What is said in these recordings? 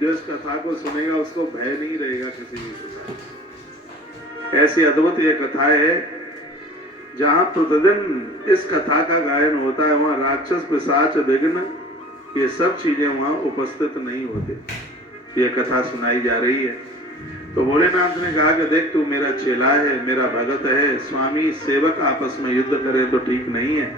जो इस कथा को सुनेगा उसको भय नहीं रहेगा किसी भी प्रकार। ऐसी अद्भुत ये कथा है, जहां प्रतिदिन इस कथा का गायन होता है वहां राक्षस पिशाच विघ्न ये सब चीजें वहां उपस्थित नहीं होते। ये कथा सुनाई जा रही है। तो भोलेनाथ ने कहा कि देख तू मेरा चेला है, मेरा भगत है, स्वामी सेवक आपस में युद्ध करें तो ठीक नहीं है,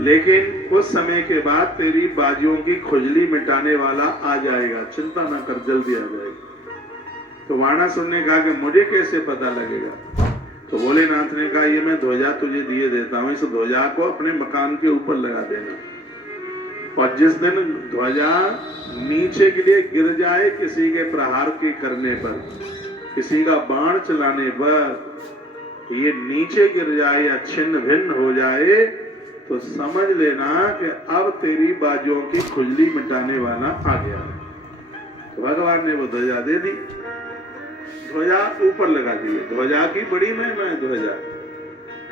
लेकिन कुछ समय के बाद तेरी बाजियों की खुजली मिटाने वाला आ जाएगा, चिंता ना कर, जल्दी आ जाएगा। तो वाणासुर ने कहा कि मुझे कैसे पता लगेगा? तो भोलेनाथ ने कहा ये मैं ध्वजा तुझे दिए देता हूं, इस ध्वजा को अपने मकान के ऊपर लगा देना, और जिस दिन ध्वजा नीचे के लिए गिर जाए किसी के प्रहार के करने पर, किसी का बाण चलाने पर ये नीचे गिर जाए या छिन्न भिन्न हो जाए तो समझ लेना कि अब तेरी बाजुओं की खुजली मिटाने वाला आ गया। तो भगवान ने वो ध्वजा दे दी, ध्वजा ऊपर लगा दी। ध्वजा की बड़ी महिमा है। ध्वजा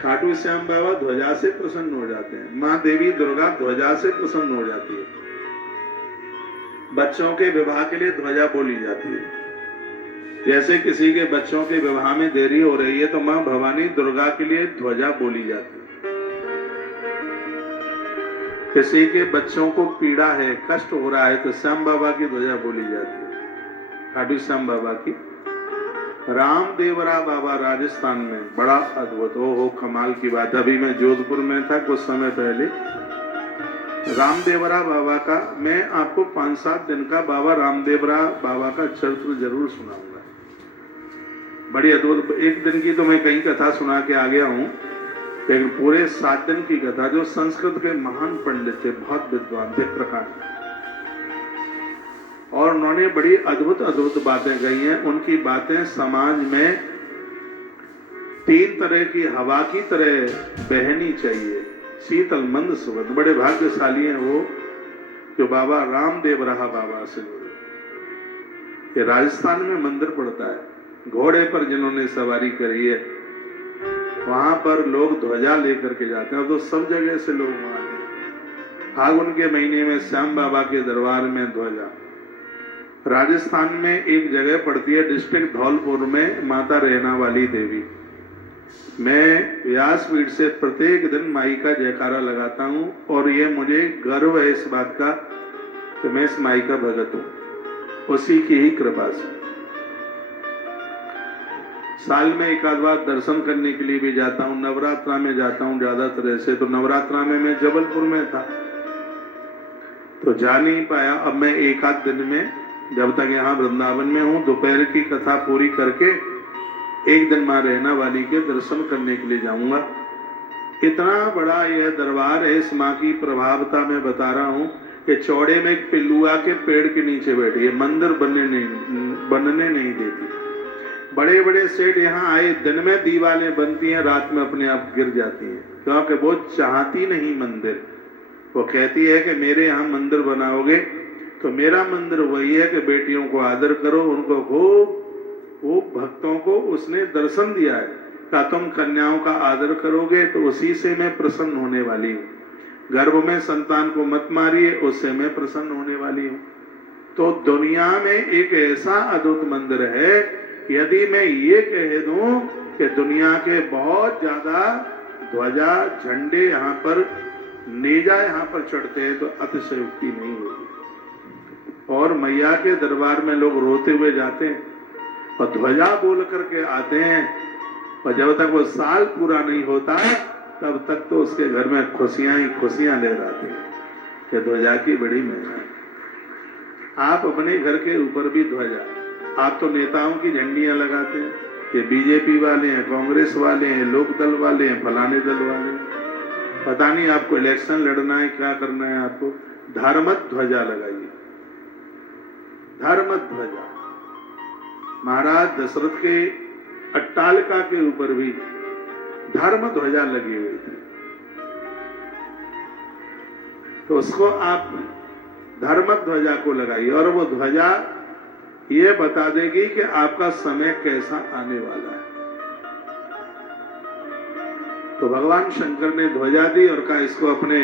खाटू श्याम बाबा ध्वजा से प्रसन्न हो जाते हैं, माँ देवी दुर्गा ध्वजा से प्रसन्न हो जाती है। बच्चों के विवाह के लिए ध्वजा बोली जाती है। जैसे किसी के बच्चों के विवाह में देरी हो रही है तो माँ भवानी दुर्गा के लिए ध्वजा बोली जाती है। किसी के बच्चों को पीड़ा है, कष्ट हो रहा है तो श्याम बाबा की ध्वजा बोली जाती है, खाटू श्याम बाबा की। रामदेवरा बाबा राजस्थान में बड़ा अद्भुत हो कमाल की बात। अभी मैं जोधपुर में था कुछ समय पहले, रामदेवरा बाबा का मैं आपको 5-7 दिन का बाबा रामदेवरा बाबा का चरित्र जरूर सुनाऊंगा। बड़ी अद्भुत, एक दिन की तो मैं कई कथा सुना के आ गया हूं, लेकिन पूरे 7 दिन की कथा, जो संस्कृत के महान पंडित थे, बहुत विद्वान थे प्रकांड, और उन्होंने बड़ी अद्भुत अद्भुत बातें कही हैं। उनकी बातें समाज में 3 तरह की हवा की तरह बहनी चाहिए, शीतल मंद सुगंध। बड़े भाग्यशाली हैं वो जो बाबा रामदेव रहा बाबा से जुड़े। ये राजस्थान में मंदिर पड़ता है, घोड़े पर जिन्होंने सवारी करी है वहां पर लोग ध्वजा लेकर के जाते हैं, तो सब जगह से लोग वहां आते। फागुन के महीने में श्याम बाबा के दरबार में ध्वजा। राजस्थान में एक जगह पड़ती है डिस्ट्रिक्ट धौलपुर में, माता रहना वाली देवी। मैं व्यासपीठ से प्रत्येक दिन माई का जयकारा लगाता हूं, और ये मुझे गर्व है इस बात का कि मैं इस माई का भगत हूं, उसी की ही कृपा से। साल में एक आध बार दर्शन करने के लिए भी जाता हूं, नवरात्रा में जाता हूं ज्यादातर ऐसे। तो नवरात्रा में मैं जबलपुर में था तो जा नहीं पाया। अब मैं एक आध दिन में, जब तक यहाँ वृंदावन में हूँ, दोपहर की कथा पूरी करके एक दिन माँ रहना वाली के दर्शन करने के लिए जाऊंगा। इतना बड़ा यह दरबार है, इस माँ की प्रभावता मैं बता रहा हूँ कि चौड़े में एक पिल्लुआ के पेड़ के नीचे बैठी है, मंदिर बनने नहीं देती। बड़े बड़े सेठ यहाँ आए, दिन में दीवारें बनती हैं, रात में अपने आप गिर जाती हैं, क्योंकि वो चाहती नहीं मंदिर। वो कहती है कि मेरे यहाँ मंदिर बनाओगे तो मेरा मंदिर वही है कि बेटियों को आदर करो, उनको वो भक्तों को उसने दर्शन दिया है, का तुम कन्याओं का आदर करोगे तो उसी से मैं प्रसन्न होने वाली हूँ। गर्भ में संतान को मत मारिए, उससे मैं प्रसन्न होने वाली हूँ। तो दुनिया में एक ऐसा अद्भुत मंदिर है, यदि मैं ये कह दूं कि दुनिया के बहुत ज्यादा ध्वजा झंडे यहाँ पर, नेजा यहाँ पर चढ़ते हैं, तो अतिशयोक्ति नहीं होगी। और मैया के दरबार में लोग रोते हुए जाते हैं और ध्वजा बोल करके आते हैं, और जब तक वो साल पूरा नहीं होता तब तक तो उसके घर में खुशियां ही खुशियां लहराती हैं। कि ध्वजा की बड़ी महिमा है। आप अपने घर के ऊपर भी ध्वजा, आप तो नेताओं की झंडियां लगाते हैं, ये बीजेपी वाले हैं, कांग्रेस वाले हैं, लोकदल वाले हैं, फलाने दल वाले हैं, पता नहीं आपको इलेक्शन लड़ना है, क्या करना है आपको। धर्मत ध्वजा लगाइए, धर्मत ध्वजा। महाराज दशरथ के अट्टालिका के ऊपर भी धर्म ध्वजा लगी हुई थी, तो उसको आप धर्मत ध्वजा को लगाइए, और वो ध्वजा ये बता देगी कि आपका समय कैसा आने वाला है। तो भगवान शंकर ने ध्वजा दी और कहा इसको अपने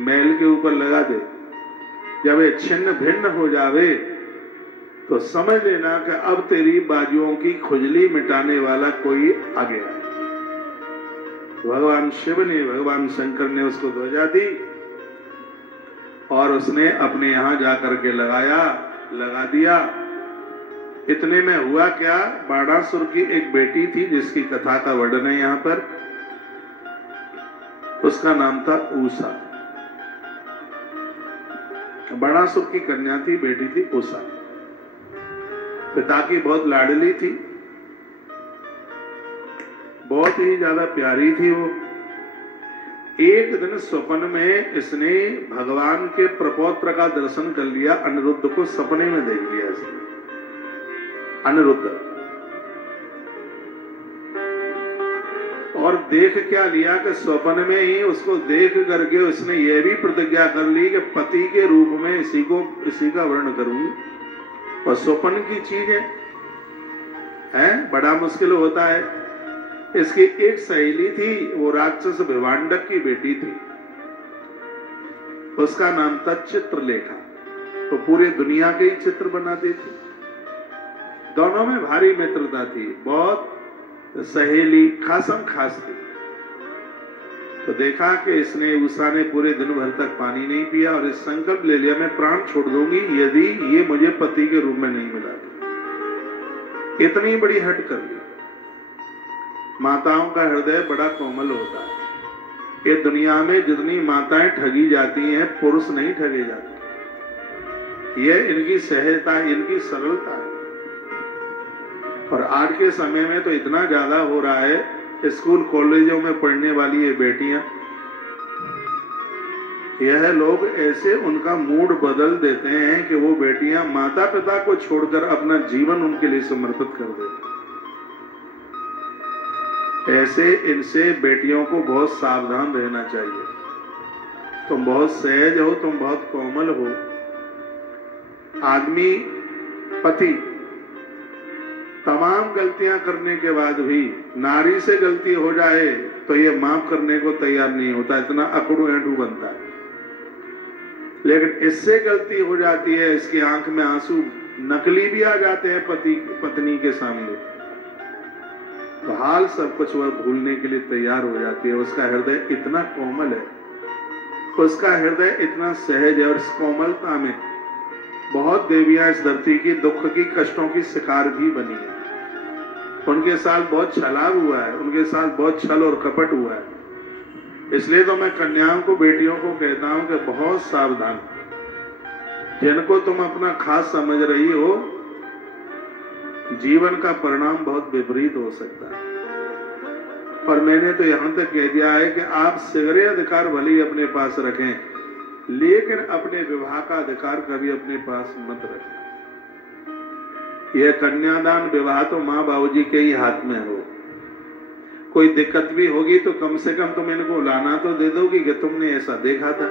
महल के ऊपर लगा दे। जब ये छिन्न भिन्न हो जावे तो समझ लेना कि अब तेरी बाजुओं की खुजली मिटाने वाला कोई आ गया है। भगवान शिव ने, भगवान शंकर ने उसको ध्वजा दी और उसने अपने यहां जाकर के लगा दिया। इतने में हुआ क्या, बाणासुर की एक बेटी थी जिसकी कथा का वर्णन है यहां पर। उसका नाम था उषा। बाणासुर की कन्या थी, बेटी थी उषा। पिता की बहुत लाडली थी, बहुत ही ज्यादा प्यारी थी वो। एक दिन स्वप्न में इसने भगवान के प्रपौत्र का दर्शन कर लिया। अनिरुद्ध को सपने में देख लिया इसने। अनिरुद्ध, और देख क्या लिया कि स्वप्न में ही उसको देख करके उसने ये भी प्रतिज्ञा कर ली कि पति के रूप में इसी का वर्ण करूंगी। और स्वप्न की चीज है, बड़ा मुश्किल होता है। इसकी एक सहेली थी, वो राक्षस भिवांडक की बेटी थी, उसका नाम था चित्रलेखा। तो पूरी दुनिया के ही चित्र बनाती थी। दोनों में भारी मित्रता थी, बहुत सहेली खासम खास थी। तो देखा कि इसने, उषा ने पूरे दिन भर तक पानी नहीं पिया और इस संकल्प ले लिया, मैं प्राण छोड़ दूंगी यदि ये मुझे पति के रूप में नहीं मिला। इतनी बड़ी हट कर ली। माताओं का हृदय बड़ा कोमल होता है। ये दुनिया में जितनी माताएं ठगी जाती हैं, पुरुष नहीं ठगे जाते। ये इनकी सहजता, इनकी सरलता है। और आज के समय में तो इतना ज्यादा हो रहा है, स्कूल कॉलेजों में पढ़ने वाली ये बेटियां, यह लोग ऐसे उनका मूड बदल देते हैं कि वो बेटियां माता पिता को छोड़कर अपना जीवन उनके लिए समर्पित कर देती। ऐसे इनसे बेटियों को बहुत सावधान रहना चाहिए। तुम बहुत सहज हो, तुम बहुत कोमल हो। आदमी, पति तमाम गलतियां करने के बाद भी नारी से गलती हो जाए तो ये माफ करने को तैयार नहीं होता, इतना अकड़ू एंटू बनता है। लेकिन इससे गलती हो जाती है, इसकी आंख में आंसू नकली भी आ जाते हैं पति पत्नी के सामने, तो हाल सब कुछ वह भूलने के लिए तैयार हो जाती है। उसका हृदय इतना कोमल है, उसका हृदय इतना सहज है। और इस कोमलता में बहुत देवियां इस धरती की दुख की, कष्टों की शिकार भी बनी है। उनके साथ बहुत छलाव हुआ है, उनके साथ बहुत छल और कपट हुआ है। इसलिए तो मैं कन्याओं को, बेटियों को कहता हूं कि बहुत सावधान। जिनको तुम अपना खास समझ रही हो, जीवन का परिणाम बहुत विपरीत हो सकता है। और मैंने तो यहां तक कह दिया है कि आप सगरे अधिकार भले ही अपने पास रखें, लेकिन अपने विवाह का अधिकार कभी अपने पास मत रखें। यह कन्यादान विवाह तो माँ बाबूजी के ही हाथ में हो। कोई दिक्कत भी होगी तो कम से कम तुम इनको लाना तो दे दोगी कि तुमने ऐसा देखा था।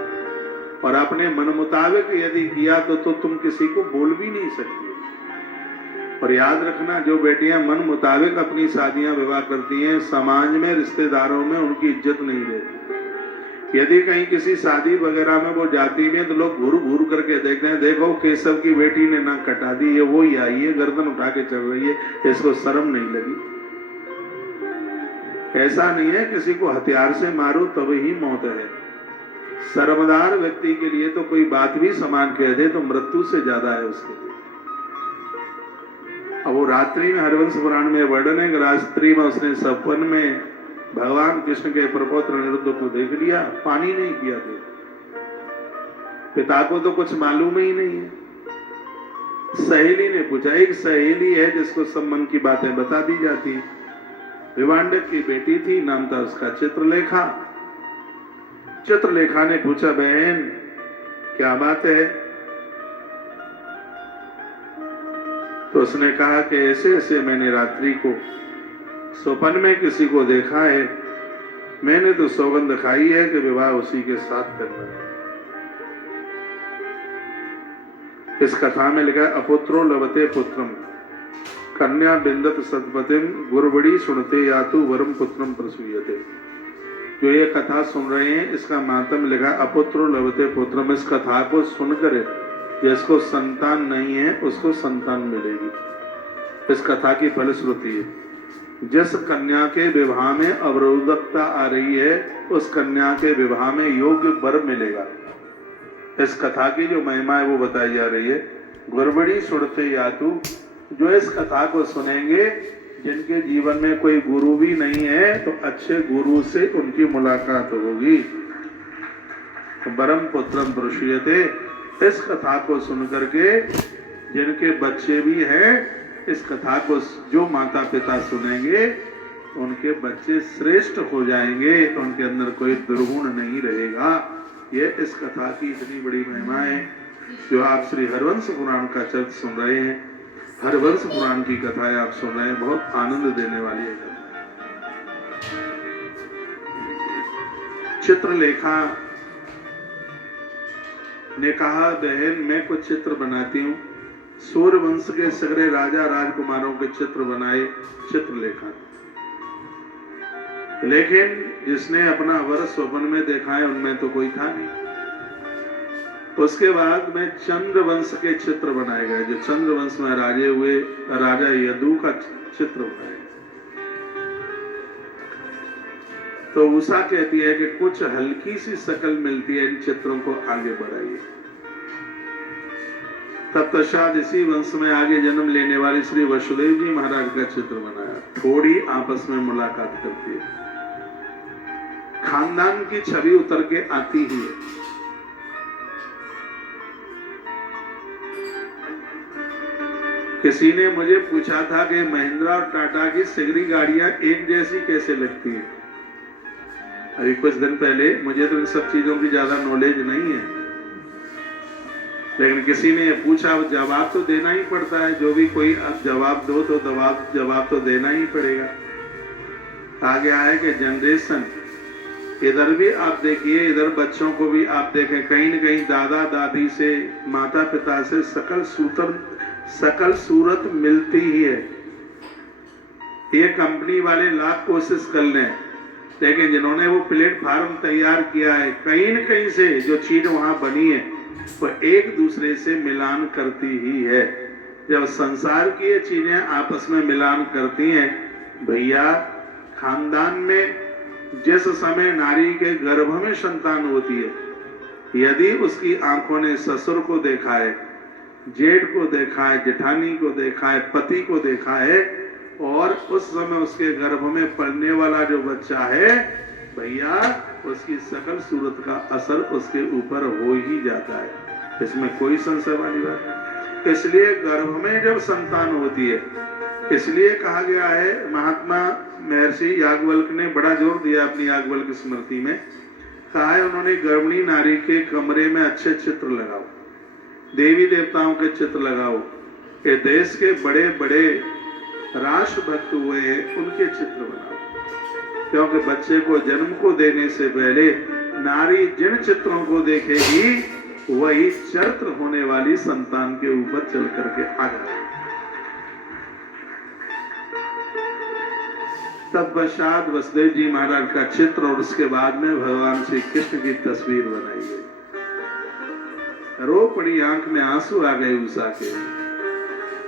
और अपने मन मुताबिक यदि किया तो तुम किसी को बोल भी नहीं सकती। और याद रखना, जो बेटियां मन मुताबिक अपनी शादियां विवाह करती हैं, समाज में, रिश्तेदारों में उनकी इज्जत नहीं रहती। यदि कहीं किसी शादी वगैरह में वो जाती में तो लोग घूर घूर करके देखते हैं, देखो केशव की बेटी ने नाक कटा दी, ये वो ही आई है, गर्दन उठा के चल रही है, इसको शर्म नहीं लगी। ऐसा नहीं है किसी को हथियार से मारो तब ही मौत है। शर्मदार व्यक्ति के लिए तो कोई बात भी समान कह दे तो मृत्यु से ज्यादा है उसके लिए। अब वो रात्रि में, हरिवंश पुराण में वर्णन है कि रात्रि में उसने सपन में भगवान कृष्ण के प्रपौत्र अनिरुद्ध को देख लिया, पानी नहीं पिया थे। पिता को तो कुछ मालूम ही नहीं है। सहेली ने पूछा, एक सहेली है जिसको सब मन की बातें बता दी जाती है। भिवांडक की बेटी थी, नाम था उसका चित्रलेखा। चित्रलेखा ने पूछा, बहन क्या बात है? तो उसने कहा कि ऐसे ऐसे मैंने रात्रि को स्वप्न में किसी को देखा है, मैंने तो सौगंध खाई है कि विवाह उसी के साथ करना है। इस कथा में लिखा है, अपुत्रो लभते पुत्रम कन्या बिंदत सतपतिम गुरुबड़ी सुनते यातु वरम पुत्रम प्रसूयते। जो ये कथा सुन रहे हैं, इसका मातम लिखा अपुत्रो लभते पुत्रम। इस कथा को सुनकर जिसको संतान नहीं है उसको संतान मिलेगी। इस कथा की फलश्रुति है। जिस कन्या के विवाह में अवरोधकता आ रही है उस कन्या के विवाह में योग्य वर मिलेगा। इस कथा की जो महिमा है वो बताई जा रही है। गुरबड़ी सुनते यातु, जो इस कथा को सुनेंगे, जिनके जीवन में कोई गुरु भी नहीं है तो अच्छे गुरु से उनकी मुलाकात होगी। बरम पुत्रम प्रसूयते, इस कथा को सुन करके जिनके बच्चे भी हैं, इस कथा को जो माता पिता सुनेंगे उनके बच्चे श्रेष्ठ हो जाएंगे, उनके अंदर कोई दुर्गुण नहीं रहेगा। ये इस कथा की इतनी बड़ी महिमा है जो आप श्री हरवंश पुराण का चरित्र सुन रहे हैं। हरवंश पुराण की कथाएं आप सुन रहे हैं, बहुत आनंद देने वाली है कथा। चित्रलेखा ने कहा, बहन मैं कुछ चित्र बनाती हूँ। सूर्यवंश के सगरे राजा राजकुमारों के चित्र बनाए चित्रलेखा, लेकिन जिसने अपना वर स्वप्न में देखा है उनमें तो कोई था नहीं। उसके बाद में चंद्रवंश के चित्र बनाए गए, जो चंद्रवंश में राजे हुए राजा यदु का चित्र बनाए। तो उषा कहती है कि कुछ हल्की सी शकल मिलती है, इन चित्रों को आगे बढ़ाइए। तत्पश्चात इसी वंश में आगे जन्म लेने वाले श्री वसुदेव जी महाराज का चित्र बनाया। थोड़ी आपस में मुलाकात करती है, खानदान की छवि उतर के आती ही है। किसी ने मुझे पूछा था कि महिंद्रा और टाटा की सिगरी गाड़ियां एक जैसी कैसे लगती हैं। अभी कुछ दिन पहले, मुझे तो इन सब चीजों की ज्यादा नॉलेज नहीं है, लेकिन किसी ने पूछा, जवाब तो देना ही पड़ता है। जो भी कोई अब जवाब दो तो जवाब तो देना ही पड़ेगा। आ गया है कि जनरेशन, इधर भी आप देखिए, इधर बच्चों को भी आप देखें, कहीं न कहीं दादा दादी से, माता पिता से सकल सूरत मिलती ही है। ये कंपनी वाले लाख कोशिश कर लें, लेकिन जिन्होंने वो प्लेटफार्म तैयार किया है, कहीं न कहीं से जो चीज वहां बनी है वो एक दूसरे से मिलान करती ही है। जब संसार की ये चीजें आपस में मिलान करती हैं, भैया, खानदान में जिस समय नारी के गर्भ में संतान होती है, यदि उसकी आंखों ने ससुर को देखा है, जेठ को देखा है, जेठानी को देखा है, पति को देखा है, और उस समय उसके गर्भ में पलने वाला जो बच्चा है, भैया, उसकी सकल सूरत का असर उसके ऊपर हो ही जाता है। इसमें कोई संशय वाली बात नहीं। इसलिए गर्भ में जब संतान होती है, इसलिए कहा गया है, महात्मा महर्षि याज्ञवल्क्य ने बड़ा जोर दिया अपनी याज्ञवल्क्य स्मृति में, कहा है उन्होंने, गर्भिणी नारी के कमरे में अच्छे चित्र लगाओ, देवी देवताओं के चित्र लगाओ, ये देश के बड़े बड़े राष्ट्रभक्त हुए हैं उनके चित्र बनाओ, क्योंकि बच्चे को जन्म को देने से पहले नारी जिन चित्रों को देखेगी वही चरित्र होने वाली संतान के ऊपर चल करके आ जाए। तत्पश्चात वसुदेव जी महाराज का चित्र और उसके बाद में भगवान श्री कृष्ण की तस्वीर बनाई गई। रो पड़ी, आंख में आंसू आ गए उषा के।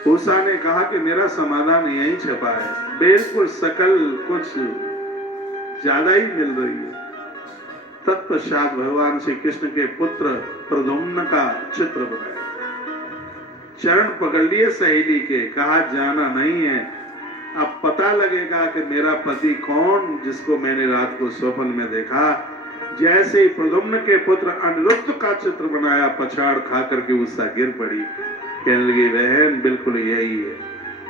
उषा ने कहा कि मेरा समाधान यही छपा है, बिल्कुल सकल कुछ ज्यादा ही मिल रही है। तत्पश्चात भगवान श्री कृष्ण के पुत्र प्रद्युम्न का चित्र बनाया, चरण पकड़ लिए सहेली के, कहा जाना नहीं है, अब पता लगेगा कि मेरा पति कौन, जिसको मैंने रात को स्वप्न में देखा। जैसे ही प्रद्युम्न के पुत्र अनिरुद्ध का चित्र बनाया, पछाड़ खा करके उषा गिर पड़ी, कहने लगी, बहन बिल्कुल यही है,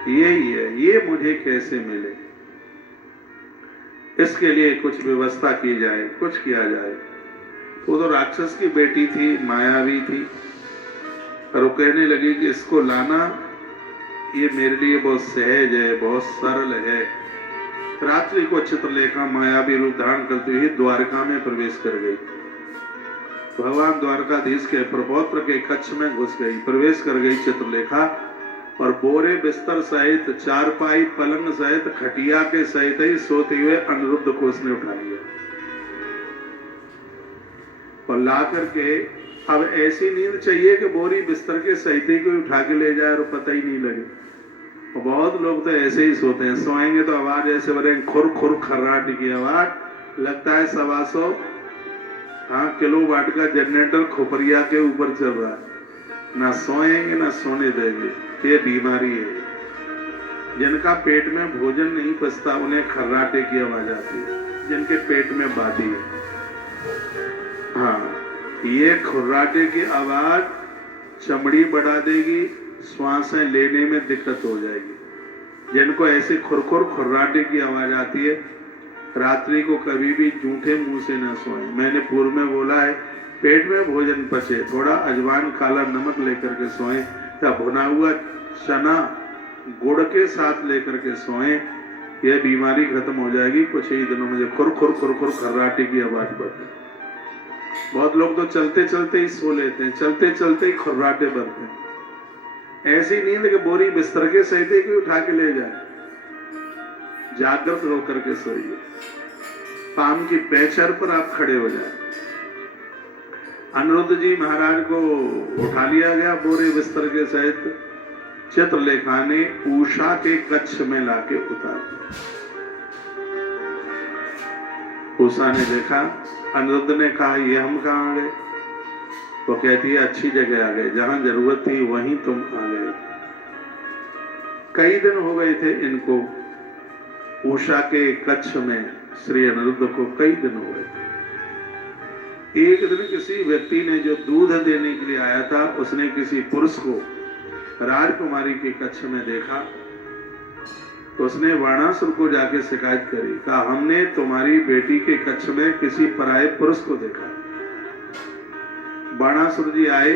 यही है, ये मुझे कैसे मिले, इसके लिए कुछ व्यवस्था की जाए, कुछ किया जाए। वो तो राक्षस की बेटी थी, मायावी थी, और वो कहने लगी कि इसको लाना ये मेरे लिए बहुत सहज है, बहुत सरल है। रात्रि को चित्रलेखा मायावी रूप धारण करते हुए द्वारका में प्रवेश कर गई। भगवान द्वारकाधीश के प्रपौत्र के कक्ष में घुस गई, प्रवेश कर गई चित्रलेखा, और बोरे बिस्तर सहित, चारपाई पलंग सहित, खटिया के सहित ही सोते हुए अनिरुद्ध को उसने उठा लिया और ला करके अब ऐसी नींद चाहिए कि बोरी बिस्तर के सहित ही कोई उठा के ले जाए और पता ही नहीं लगे। और बहुत लोग तो ऐसे ही सोते हैं, सोएंगे तो आवाज ऐसे बने खुर खुर खर्राटे की आवाज, लगता है 125 किलोवाट का जनरेटर खोपरिया के ऊपर चल रहा है। ना सोएंगे ना सोने देंगे, ये बीमारी है। जिनका पेट में भोजन नहीं पचता उन्हें खर्राटे की आवाज आती है, जिनके पेट में बादी है। हाँ, ये खर्राटे की आवाज चमड़ी बढ़ा देगी, श्वासें लेने में दिक्कत हो जाएगी। जिनको ऐसे खुरखुर खर्राटे की आवाज आती है, रात्रि को कभी भी जूठे मुंह से न सोएं। मैंने पूर्व में बोला है, पेट में भोजन पचे, थोड़ा अजवाइन काला नमक लेकर के सोएं या भुना हुआ चना गुड़ के साथ लेकर के सोएं। यह बीमारी खत्म हो जाएगी कुछ ही दिनों में। जो खुर खुर खुर खुर खर्राटे की आवाज बढ़ती है, बहुत लोग तो चलते चलते ही सो लेते हैं, चलते चलते ही खर्राटे बढ़ते हैं। ऐसी नींद के बोरी बिस्तर के सहित ही कोई उठा के ले जाए। जागृत होकर के सोइए, पाम की पैचर पर आप खड़े हो जाए। अनिरुद्ध जी महाराज को उठा लिया गया बोरे बिस्तर के सहित, चित्रलेखा ने उषा के कच्छ में लाके उतार दिया। उषा ने देखा, अनिरुद्ध ने कहा ये हम कहाँ गए? वो कहती है अच्छी जगह आ गए, जहां जरूरत थी वहीं तुम आ गए। कई दिन हो गए थे इनको उषा के कच्छ में, श्री अनिरुद्ध को कई दिन हो गए थे। एक दिन किसी व्यक्ति ने जो दूध देने के लिए आया था, उसने किसी पुरुष को राजकुमारी के कच्छ में देखा, तो उसने बाणासुर को जाके शिकायत करी, कहा हमने तुम्हारी बेटी के कच्छ में किसी पराये पुरुष को देखा। बाणासुर जी आए,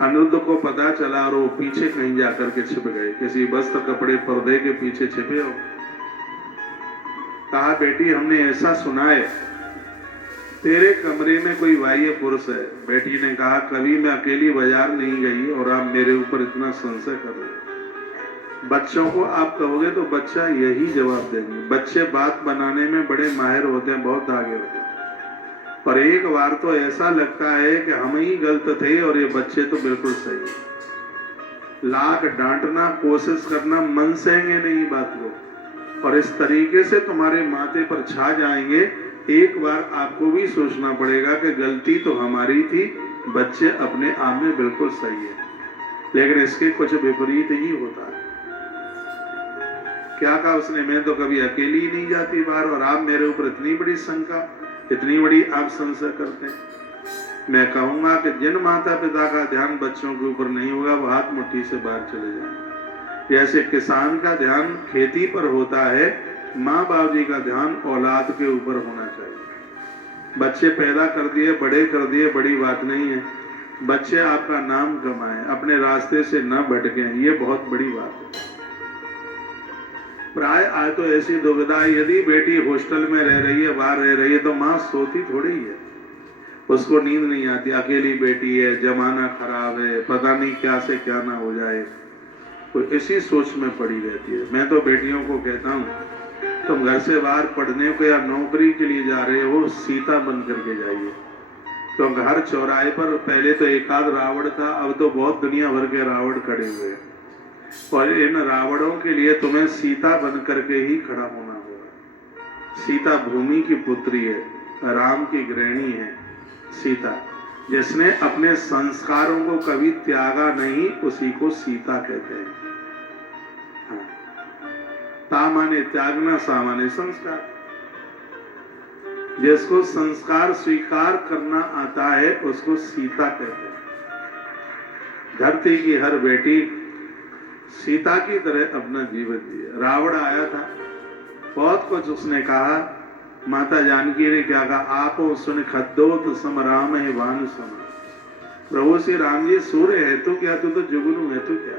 अनिरुद्ध को पता चला और वो पीछे कहीं जाकर के छिप गए, किसी वस्त्र कपड़े पर्दे के पीछे छिपे हो। कहा बेटी हमने ऐसा सुना है तेरे कमरे में कोई बाह्य पुरुष है। बेटी ने कहा कभी मैं अकेली बाजार नहीं गई और आप मेरे ऊपर इतना संशय कर रहे। बच्चों को आप कहोगे तो बच्चा यही जवाब देंगे। बच्चे बात बनाने में बड़े माहिर होते हैं, बहुत आगे होते हैं। पर एक बार तो ऐसा लगता है कि हम ही गलत थे और ये बच्चे तो बिल्कुल सही है। लाख डांटना कोशिश करना, मन सहेंगे नहीं बात को, और इस तरीके से तुम्हारे माथे पर छा जाएंगे। एक बार आपको भी सोचना पड़ेगा कि गलती तो हमारी थी, बच्चे अपने आप में बिल्कुल सही है, लेकिन इसके कुछ विपरीत ही होता है। क्या कहा उसने, मैं तो कभी अकेली ही नहीं जाती बाहर और आप मेरे ऊपर इतनी बड़ी शंका, इतनी बड़ी आप संशय करते हैं। मैं कहूंगा कि जिन माता पिता का ध्यान बच्चों के ऊपर नहीं होगा वो हाथ मुट्ठी से बाहर चले जाएंगे। जैसे किसान का ध्यान खेती पर होता है, माँ बाप जी का ध्यान औलाद के ऊपर होना चाहिए। बच्चे पैदा कर दिए, बड़े कर दिए, बड़ी बात नहीं है। बच्चे आपका नाम कमाएं, अपने रास्ते से न भटकें, ये बहुत बड़ी बात है। प्राय आए तो ऐसी दुविधा, यदि बेटी हॉस्टल में रह रही है, बाहर रह रही है, तो माँ सोती थोड़ी है, उसको नींद नहीं आती। अकेली बेटी है, जमाना खराब है, पता नहीं क्या से क्या ना हो जाए, तो इसी सोच में पड़ी रहती है। मैं तो बेटियों को कहता हूँ, तुम घर से बाहर पढ़ने को या नौकरी के लिए जा रहे हो, सीता बन करके जाइए। क्योंकि हर चौराहे पर पहले तो एक आध रावण था, अब तो बहुत दुनिया भर के रावण खड़े हुए हैं, और इन रावणों के लिए तुम्हें सीता बन करके ही खड़ा होना होगा। सीता भूमि की पुत्री है, राम की गृहिणी है सीता। जिसने अपने संस्कारों को कभी त्यागा नहीं, उसी को सीता कहते हैं। ता माने त्यागना, सा माने संस्कार। जिसको संस्कार स्वीकार करना आता है उसको सीता कहते हैं। धरती की हर बेटी सीता की तरह अपना जीवन जिए। रावण आया था, बहुत कुछ उसने कहा। माता जानकी ने क्या कहा, आपो सुन खद्दोत सम राम है भानु सम। प्रभु श्री राम जी सूर्य है तो क्या, तू तो जुगनू है तो क्या।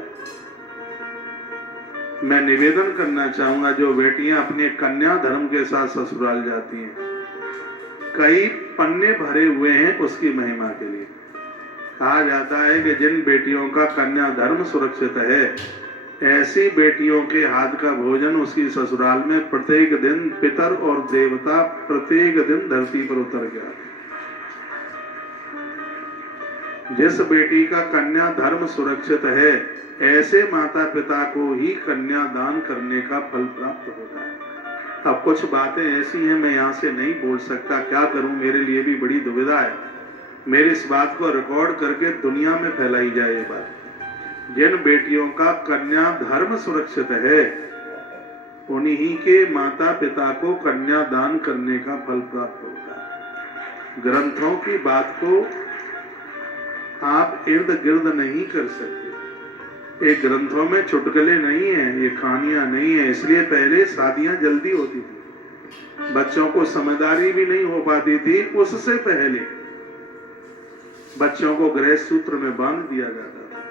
मैं निवेदन करना चाहूंगा, जो बेटियां अपने कन्या धर्म के साथ ससुराल जाती हैं, कई पन्ने भरे हुए हैं उसकी महिमा के लिए। कहा जाता है कि जिन बेटियों का कन्या धर्म सुरक्षित है, ऐसी बेटियों के हाथ का भोजन उसकी ससुराल में प्रत्येक दिन पितर और देवता प्रत्येक दिन धरती पर उतर गया। जिस बेटी का कन्या धर्म सुरक्षित है, ऐसे माता पिता को ही कन्या दान करने का फल प्राप्त होता है। अब कुछ बातें ऐसी हैं, मैं यहाँ से नहीं बोल सकता, क्या करूं, मेरे लिए भी बड़ी दुविधा है। मेरी इस बात को रिकॉर्ड करके दुनिया में फैलाई जाए ये बात। जिन बेटियों का कन्या धर्म सुरक्षित है, उन्हीं के माता पिता को कन्या दान करने का फल प्राप्त होता है। ग्रंथों की बात को आप इर्द गिर्द नहीं कर सकते। ये ग्रंथों में चुटकुले नहीं है, ये कहानियां नहीं है। इसलिए पहले शादियां जल्दी होती थी, बच्चों को समझदारी भी नहीं हो पाती थी। उससे पहले बच्चों को गृह सूत्र में बांध दिया जाता था।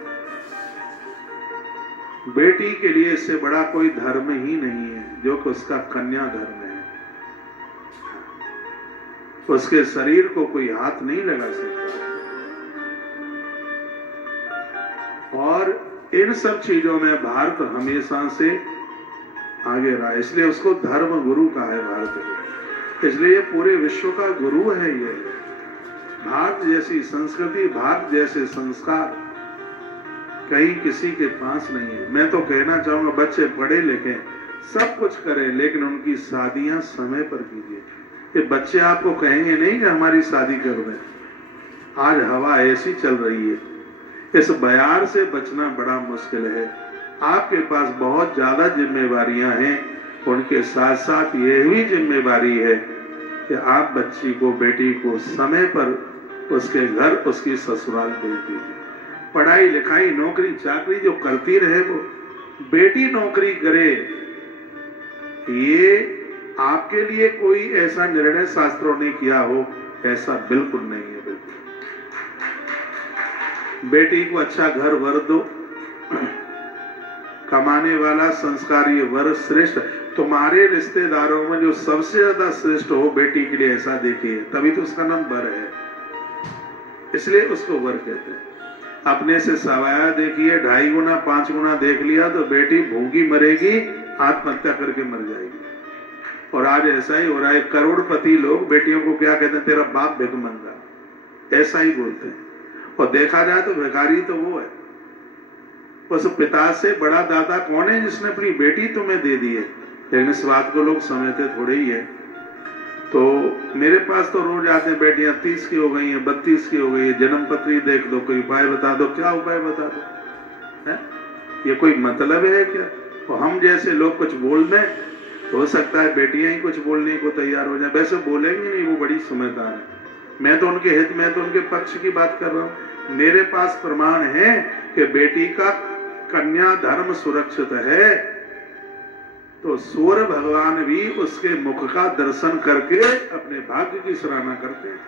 बेटी के लिए इससे बड़ा कोई धर्म ही नहीं है, जो कि उसका कन्या धर्म है। उसके शरीर को कोई हाथ नहीं लगा सकता। और इन सब चीजों में भारत हमेशा से आगे रहा, इसलिए उसको धर्म गुरु कहा है भारत को। इसलिए ये पूरे विश्व का गुरु है। ये भारत जैसी संस्कृति, भारत जैसे संस्कार कहीं किसी के पास नहीं है। मैं तो कहना चाहूंगा, बच्चे पढ़े लिखे सब कुछ करें, लेकिन उनकी शादियां समय पर कीजिए। ये बच्चे आपको कहेंगे नहीं कि हमारी शादी कर दें। आज हवा ऐसी चल रही है, इस बयार से बचना बड़ा मुश्किल है। आपके पास बहुत ज्यादा जिम्मेवारियां हैं, उनके साथ साथ ये भी जिम्मेवारी है कि आप बच्ची को, बेटी को समय पर उसके घर, उसकी ससुराल भेज दीजिए। पढ़ाई लिखाई नौकरी चाकरी जो करती रहे, वो बेटी नौकरी करे, ये आपके लिए कोई ऐसा निर्णय शास्त्रों ने किया हो, ऐसा बिल्कुल नहीं है। बिल्कुल बेटी को अच्छा घर वर दो, कमाने वाला संस्कारी वर श्रेष्ठ। तुम्हारे रिश्तेदारों में जो सबसे ज्यादा श्रेष्ठ हो बेटी के लिए, ऐसा देखिए, तभी तो उसका नाम वर है। इसलिए उसको वर कहते हैं। अपने से सवाया देखिए, 2.5 गुना 5 गुना देख लिया तो बेटी भूखी मरेगी, आत्महत्या करके मर जाएगी। और आज ऐसा ही हो रहा है। करोड़पति लोग बेटियों को क्या कहते हैं, तेरा बाप भिखमंगा, ऐसा ही बोलते हैं। और देखा जाए तो भिखारी तो वो है। उस पिता से बड़ा दादा कौन है जिसने अपनी बेटी तुम्हें दे दी है? लेकिन इस बात को लोग समझते थोड़े ही है। तो मेरे पास तो रोज आते हैं बेटियां 30 की हो गई हैं, 32 की हो गई है, जन्म पत्री देख दो, कोई उपाय बता दो। क्या उपाय बता दो है? ये कोई मतलब है क्या? तो हम जैसे लोग कुछ बोल दें तो हो सकता है बेटियां ही कुछ बोलने को तैयार हो जाए। वैसे बोलेंगे नहीं, वो बड़ी समझदार है। मैं तो उनके हित में, तो उनके पक्ष की बात कर रहा हूं। मेरे पास प्रमाण है कि बेटी का कन्या धर्म सुरक्षित है, तो सूर्य भगवान भी उसके मुख का दर्शन करके अपने भाग्य की सराहना करते हैं।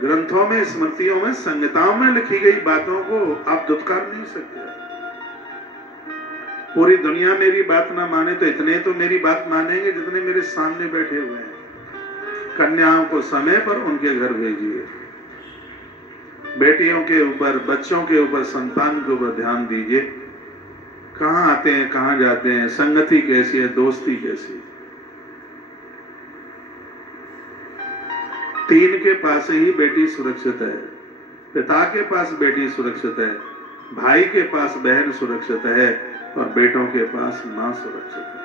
ग्रंथों में, स्मृतियों में, संहिताओं में लिखी गई बातों को आप दुत्कार नहीं सकते। पूरी दुनिया मेरी बात ना माने तो इतने तो मेरी बात मानेंगे जितने मेरे सामने बैठे हुए हैं। कन्याओं को समय पर उनके घर भेजिए। बेटियों के ऊपर, बच्चों के ऊपर, संतान के ऊपर ध्यान दीजिए। कहां आते हैं, कहां जाते हैं, संगति कैसी है, दोस्ती कैसी है। 3 के पास ही बेटी सुरक्षित है। पिता के पास बेटी सुरक्षित है, भाई के पास बहन सुरक्षित है, और बेटों के पास मां सुरक्षित है।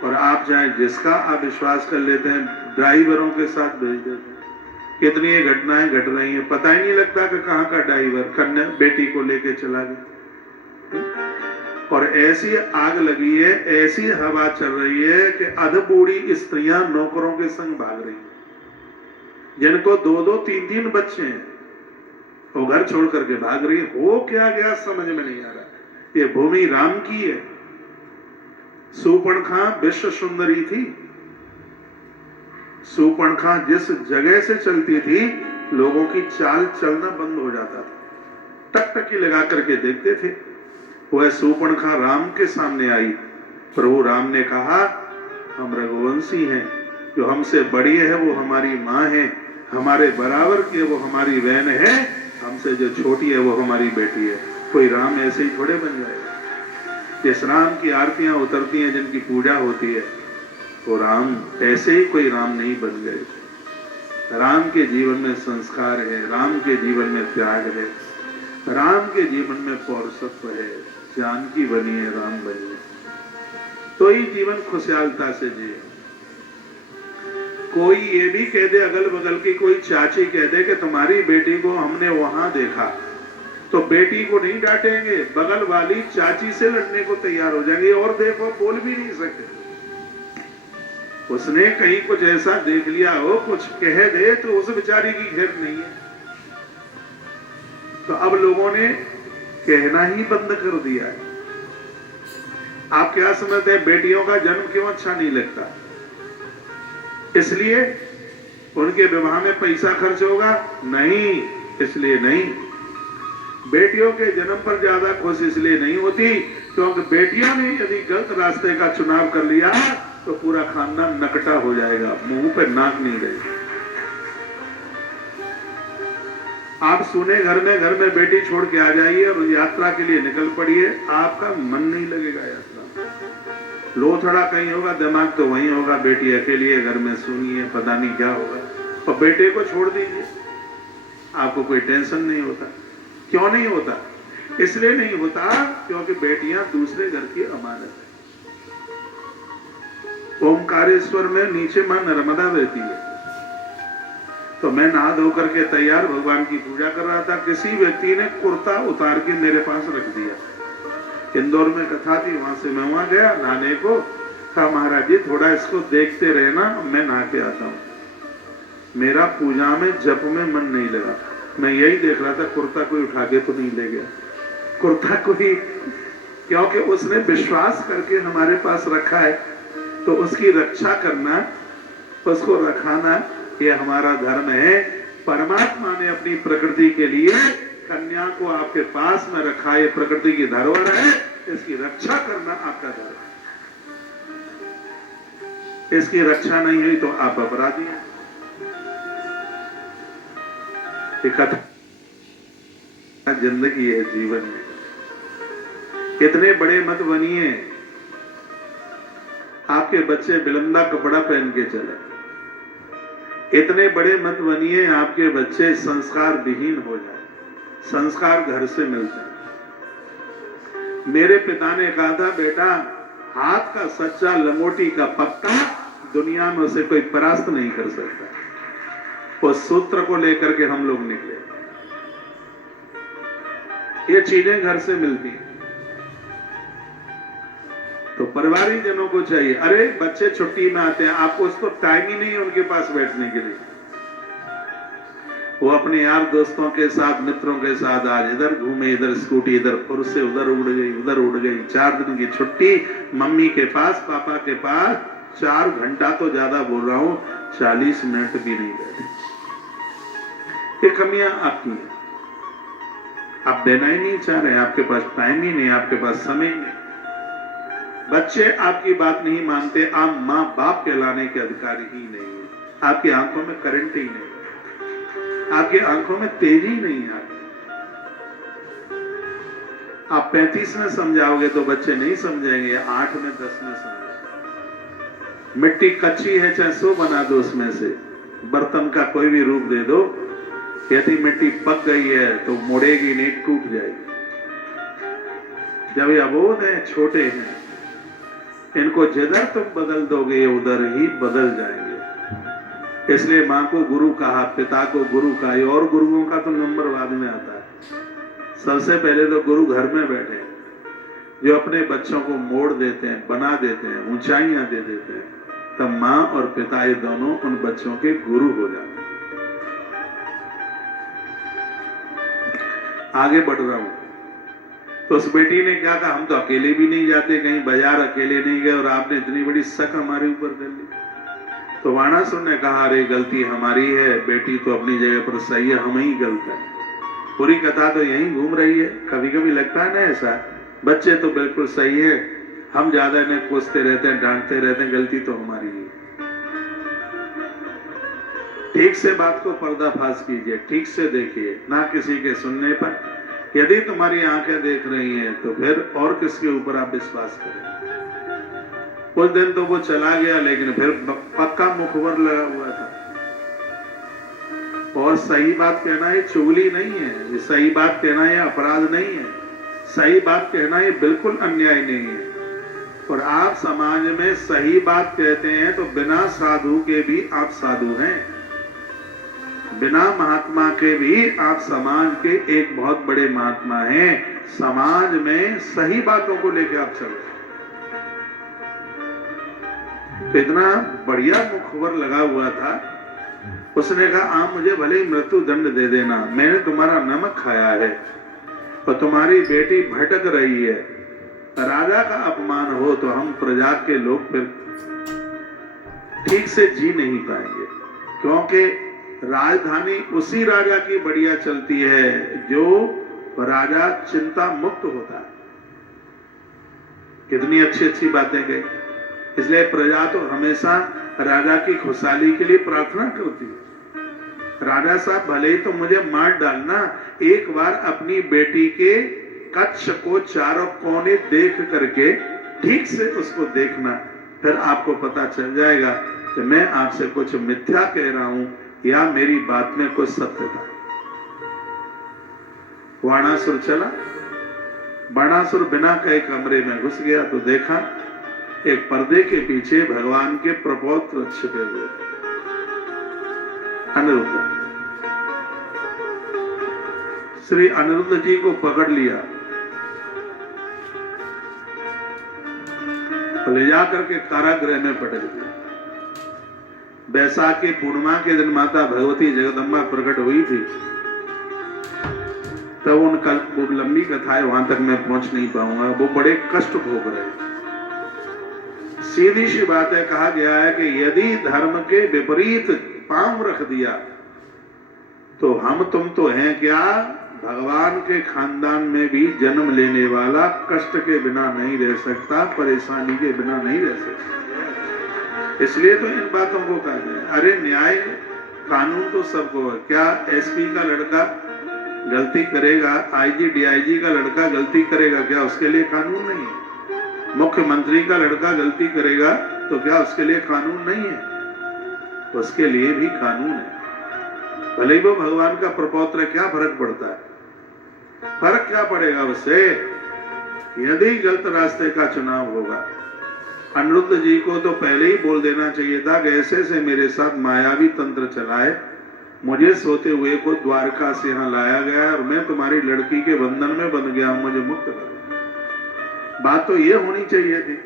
और आप चाहे जिसका आप विश्वास कर लेते हैं, ड्राइवरों के साथ भेज देते हैं। कितनी ये घटनाएं घट रही हैं, पता ही नहीं लगता कि कहां का ड्राइवर कन्या बेटी को लेके चला गया। और ऐसी आग लगी है, ऐसी हवा चल रही है कि अधबूढ़ी स्त्रियां नौकरों के संग भाग रही हैं, जिनको 2-2, 3-3 बच्चे हैं, वो घर छोड़ करके भाग रही है। हो क्या गया समझ में नहीं आ रहा। ये भूमि राम की है। सूर्पणखा विश्व सुंदरी थी। सूर्पणखा जिस जगह से चलती थी, लोगों की चाल चलना बंद हो जाता था। टकटकी लगा करके देखते थे। वह सूर्पणखा राम के सामने आई। प्रभु राम ने कहा, हम रघुवंशी हैं, जो हमसे बड़ी है वो हमारी माँ है, हमारे बराबर की वो हमारी बहन है, हमसे जो छोटी है वो हमारी बेटी है। कोई राम ऐसे ही थोड़े बन जाएगा। जिस राम की आरतियां उतरती हैं, जिनकी पूजा होती है, वो राम ऐसे ही कोई राम नहीं बन गए। राम के जीवन में संस्कार है, राम के जीवन में त्याग है, राम के जीवन में पौरुषत्व है। जानकी बनी है, राम बनी है, तो ही जीवन खुशहालता से जिए। कोई ये भी कह दे, अगल बगल की कोई चाची कह दे कि तुम्हारी बेटी को हमने वहां देखा, तो बेटी को नहीं डांटेंगे, बगल वाली चाची से लड़ने को तैयार हो जाएंगे। और देखो, बोल भी नहीं सकते। उसने कहीं कुछ ऐसा देख लिया हो, कुछ कह दे तो उस बेचारी की खैर नहीं है। तो अब लोगों ने कहना ही बंद कर दिया है। आप क्या समझते हैं, बेटियों का जन्म क्यों अच्छा नहीं लगता? इसलिए उनके विवाह में पैसा खर्च होगा? नहीं, इसलिए नहीं। बेटियों के जन्म पर ज्यादा खुश इसलिए नहीं होती क्योंकि बेटियों ने यदि गलत रास्ते का चुनाव कर लिया तो पूरा खानदान नकटा हो जाएगा, मुंह पे नाक नहीं रहेगी। आप सुने घर में बेटी छोड़ के आ जाइए और यात्रा के लिए निकल पड़िए, आपका मन नहीं लगेगा यात्रा। लोथड़ा कहीं होगा, दिमाग तो वहीं होगा। बेटी अकेली है घर में, सुनिए पता नहीं क्या होगा। और बेटे को छोड़ दीजिए, आपको कोई टेंशन नहीं होता। क्यों नहीं होता? इसलिए नहीं होता क्योंकि बेटियां दूसरे घर की अमानत है। ओमकारेश्वर में नीचे मां नर्मदा बहती है। तो मैं नहा धो करके तैयार भगवान की पूजा कर रहा था, किसी व्यक्ति ने कुर्ता उतार के मेरे पास रख दिया। इंदौर में कथा थी, वहां से मैं वहां गया नहाने को। कहा महाराज जी थोड़ा इसको देखते रहना, मैं नहा के आता हूं। मेरा पूजा में जप में मन नहीं लगा, मैं यही देख रहा था कुर्ता कोई उठा के तो नहीं ले गया। कुर्ता कोई, क्योंकि उसने विश्वास करके हमारे पास रखा है, तो उसकी रक्षा करना, उसको रखाना, ये हमारा धर्म है। परमात्मा ने अपनी प्रकृति के लिए कन्या को आपके पास में रखा, ये प्रकृति की धरोहर है, इसकी रक्षा करना आपका धर्म है। इसकी रक्षा नहीं हुई तो आप अपराधी हैं। कथा जिंदगी है, जीवन में कितने बड़े मत बनिए, आपके बच्चे बिलंदा कपड़ा पहन के चले। इतने बड़े मत बनिए आपके बच्चे संस्कार विहीन हो जाए। संस्कार घर से मिलते हैं। मेरे पिता ने कहा था, बेटा हाथ का सच्चा लंगोटी का पक्का दुनिया में उसे कोई परास्त नहीं कर सकता। उस सूत्र को लेकर के हम लोग निकले। ये चीजें घर से मिलती हैं। तो परिवारिक जनों को चाहिए, अरे बच्चे छुट्टी में आते हैं, आपको उसको टाइम ही नहीं है उनके पास बैठने के लिए। वो अपने यार दोस्तों के साथ, मित्रों के साथ आज इधर घूमे, इधर स्कूटी, इधर फुर से उधर उड़ गई, उधर उड़ गई। 4 दिन की छुट्टी, मम्मी के पास, पापा के पास 4 घंटा तो ज्यादा बोल रहा हूं, 40 मिनट भी नहीं बैठे। ये कमियां आपकी हैं। आप देना ही नहीं चाह रहे, आपके पास टाइम ही नहीं, आपके पास समय नहीं। बच्चे आपकी बात नहीं मानते, आप माँ बाप कहलाने के अधिकारी ही नहीं है। आपकी आंखों में करंट ही नहीं, आपकी आंखों में तेजी नहीं आती। आप 35 में समझाओगे तो बच्चे नहीं समझेंगे, 8 में 10 में समझेंगे। मिट्टी कच्ची है, चाहे 100 बना दो उसमें से, बर्तन का कोई भी रूप दे दो, यदि मिट्टी पक गई है तो मुड़ेगी नहीं, टूट जाएगी। जब ये अबोध है, छोटे हैं, इनको जिधर तुम बदल दोगे उधर ही बदल जाएंगे। इसलिए माँ को गुरु कहा, पिता को गुरु कहा, और गुरुओं का तो नंबर बाद में आता है। सबसे पहले तो गुरु घर में बैठे, जो अपने बच्चों को मोड़ देते हैं, बना देते हैं, ऊंचाइयां दे देते हैं, तब माँ और पिता ये दोनों उन बच्चों के गुरु हो जाते हैं। आगे बढ़ रहा हूं, तो उस बेटी ने क्या कहा, हम तो अकेले भी नहीं जाते कहीं, बाजार अकेले नहीं गए और आपने इतनी बड़ी शक हमारे ऊपर कर ली। तो वाणासुर ने कहा, अरे गलती हमारी है, बेटी तो अपनी जगह पर सही है, हम ही गलत है। पूरी कथा तो यहीं घूम रही है। कभी कभी लगता है ना ऐसा, बच्चे तो बिल्कुल सही है, हम ज्यादा इन्हें कोसते रहते हैं, डांटते रहते हैं, गलती तो हमारी है। ठीक से बात को पर्दाफाश कीजिए, ठीक से देखिए, ना किसी के सुनने पर। यदि तुम्हारी आंखें देख रही हैं तो फिर और किसके ऊपर आप विश्वास करें। कुछ दिन तो वो चला गया, लेकिन फिर पक्का मुखबर लगा हुआ था। और सही बात कहना ये चुगली नहीं है, ये सही बात कहना ये अपराध नहीं है, सही बात कहना ये बिल्कुल अन्याय नहीं है। और आप समाज में सही बात कहते हैं तो बिना साधु के भी आप साधु हैं, बिना महात्मा के भी आप समाज के एक बहुत बड़े महात्मा हैं। समाज में सही बातों को लेकर आप चलते हैं। इतना बढ़िया मुखबर लगा हुआ था, उसने कहा आप मुझे भले ही मृत्यु दंड दे देना, मैंने तुम्हारा नमक खाया है और तुम्हारी बेटी भटक रही है, राजा का अपमान हो तो हम प्रजा के लोग फिर ठीक से जी नहीं पाएंगे, क्योंकि राजधानी उसी राजा की बढ़िया चलती है जो राजा चिंता मुक्त होता है। कितनी अच्छी अच्छी बातें कही। इसलिए प्रजा तो हमेशा राजा की खुशहाली के लिए प्रार्थना करती है। राजा साहब भले ही तो मुझे मार डालना, एक बार अपनी बेटी के कच्छ को चारों कोने देख करके ठीक से उसको देखना, फिर आपको पता चल जाएगा कि मैं आपसे कुछ मिथ्या कह रहा हूं या मेरी बात में कुछ सत्य था। बाणासुर चला, बाणासुर बिना कहे कमरे में घुस गया तो देखा एक पर्दे के पीछे भगवान के प्रपौत्र छिपे हुए अनिरुद्ध। श्री अनिरुद्ध जी को पकड़ लिया, ले जाकर के कारागृह में पटक दिया। बैसाख की पूर्णिमा के दिन माता भगवती जगदम्बा प्रकट हुई थी, तब उनका खूब लंबी कथा है, वहां तक मैं पहुंच नहीं पाऊंगा। वो बड़े कष्ट भोग रहे। सीधी सी बात है, कहा गया है कि यदि धर्म के विपरीत पांव रख दिया तो हम तुम तो हैं क्या, भगवान के खानदान में भी जन्म लेने वाला कष्ट के बिना नहीं रह सकता, परेशानी के बिना नहीं रह सकता। इसलिए तो इन बातों को कहा गया। अरे न्याय कानून तो सबको है। क्या एसपी का लड़का गलती करेगा, आईजी डीआईजी का लड़का गलती करेगा, क्या उसके लिए कानून नहीं है? मुख्यमंत्री का लड़का गलती करेगा तो क्या उसके लिए कानून नहीं है? उसके लिए भी कानून है। भले ही वो भगवान का प्रपौत्र, क्या फर्क पड़ता है? फर्क क्या पड़ेगा उससे यदि गलत रास्ते का चुनाव होगा। अनिरुद्ध जी को तो पहले ही बोल देना चाहिए था कि ऐसे से मेरे साथ मायावी तंत्र चलाए, मुझे सोते हुए को द्वारका से यहाँ लाया गया और मैं तुम्हारी लड़की के बंधन में बंध गया हूं, मुझे मुक्त कर। बात तो ये होनी चाहिए थी,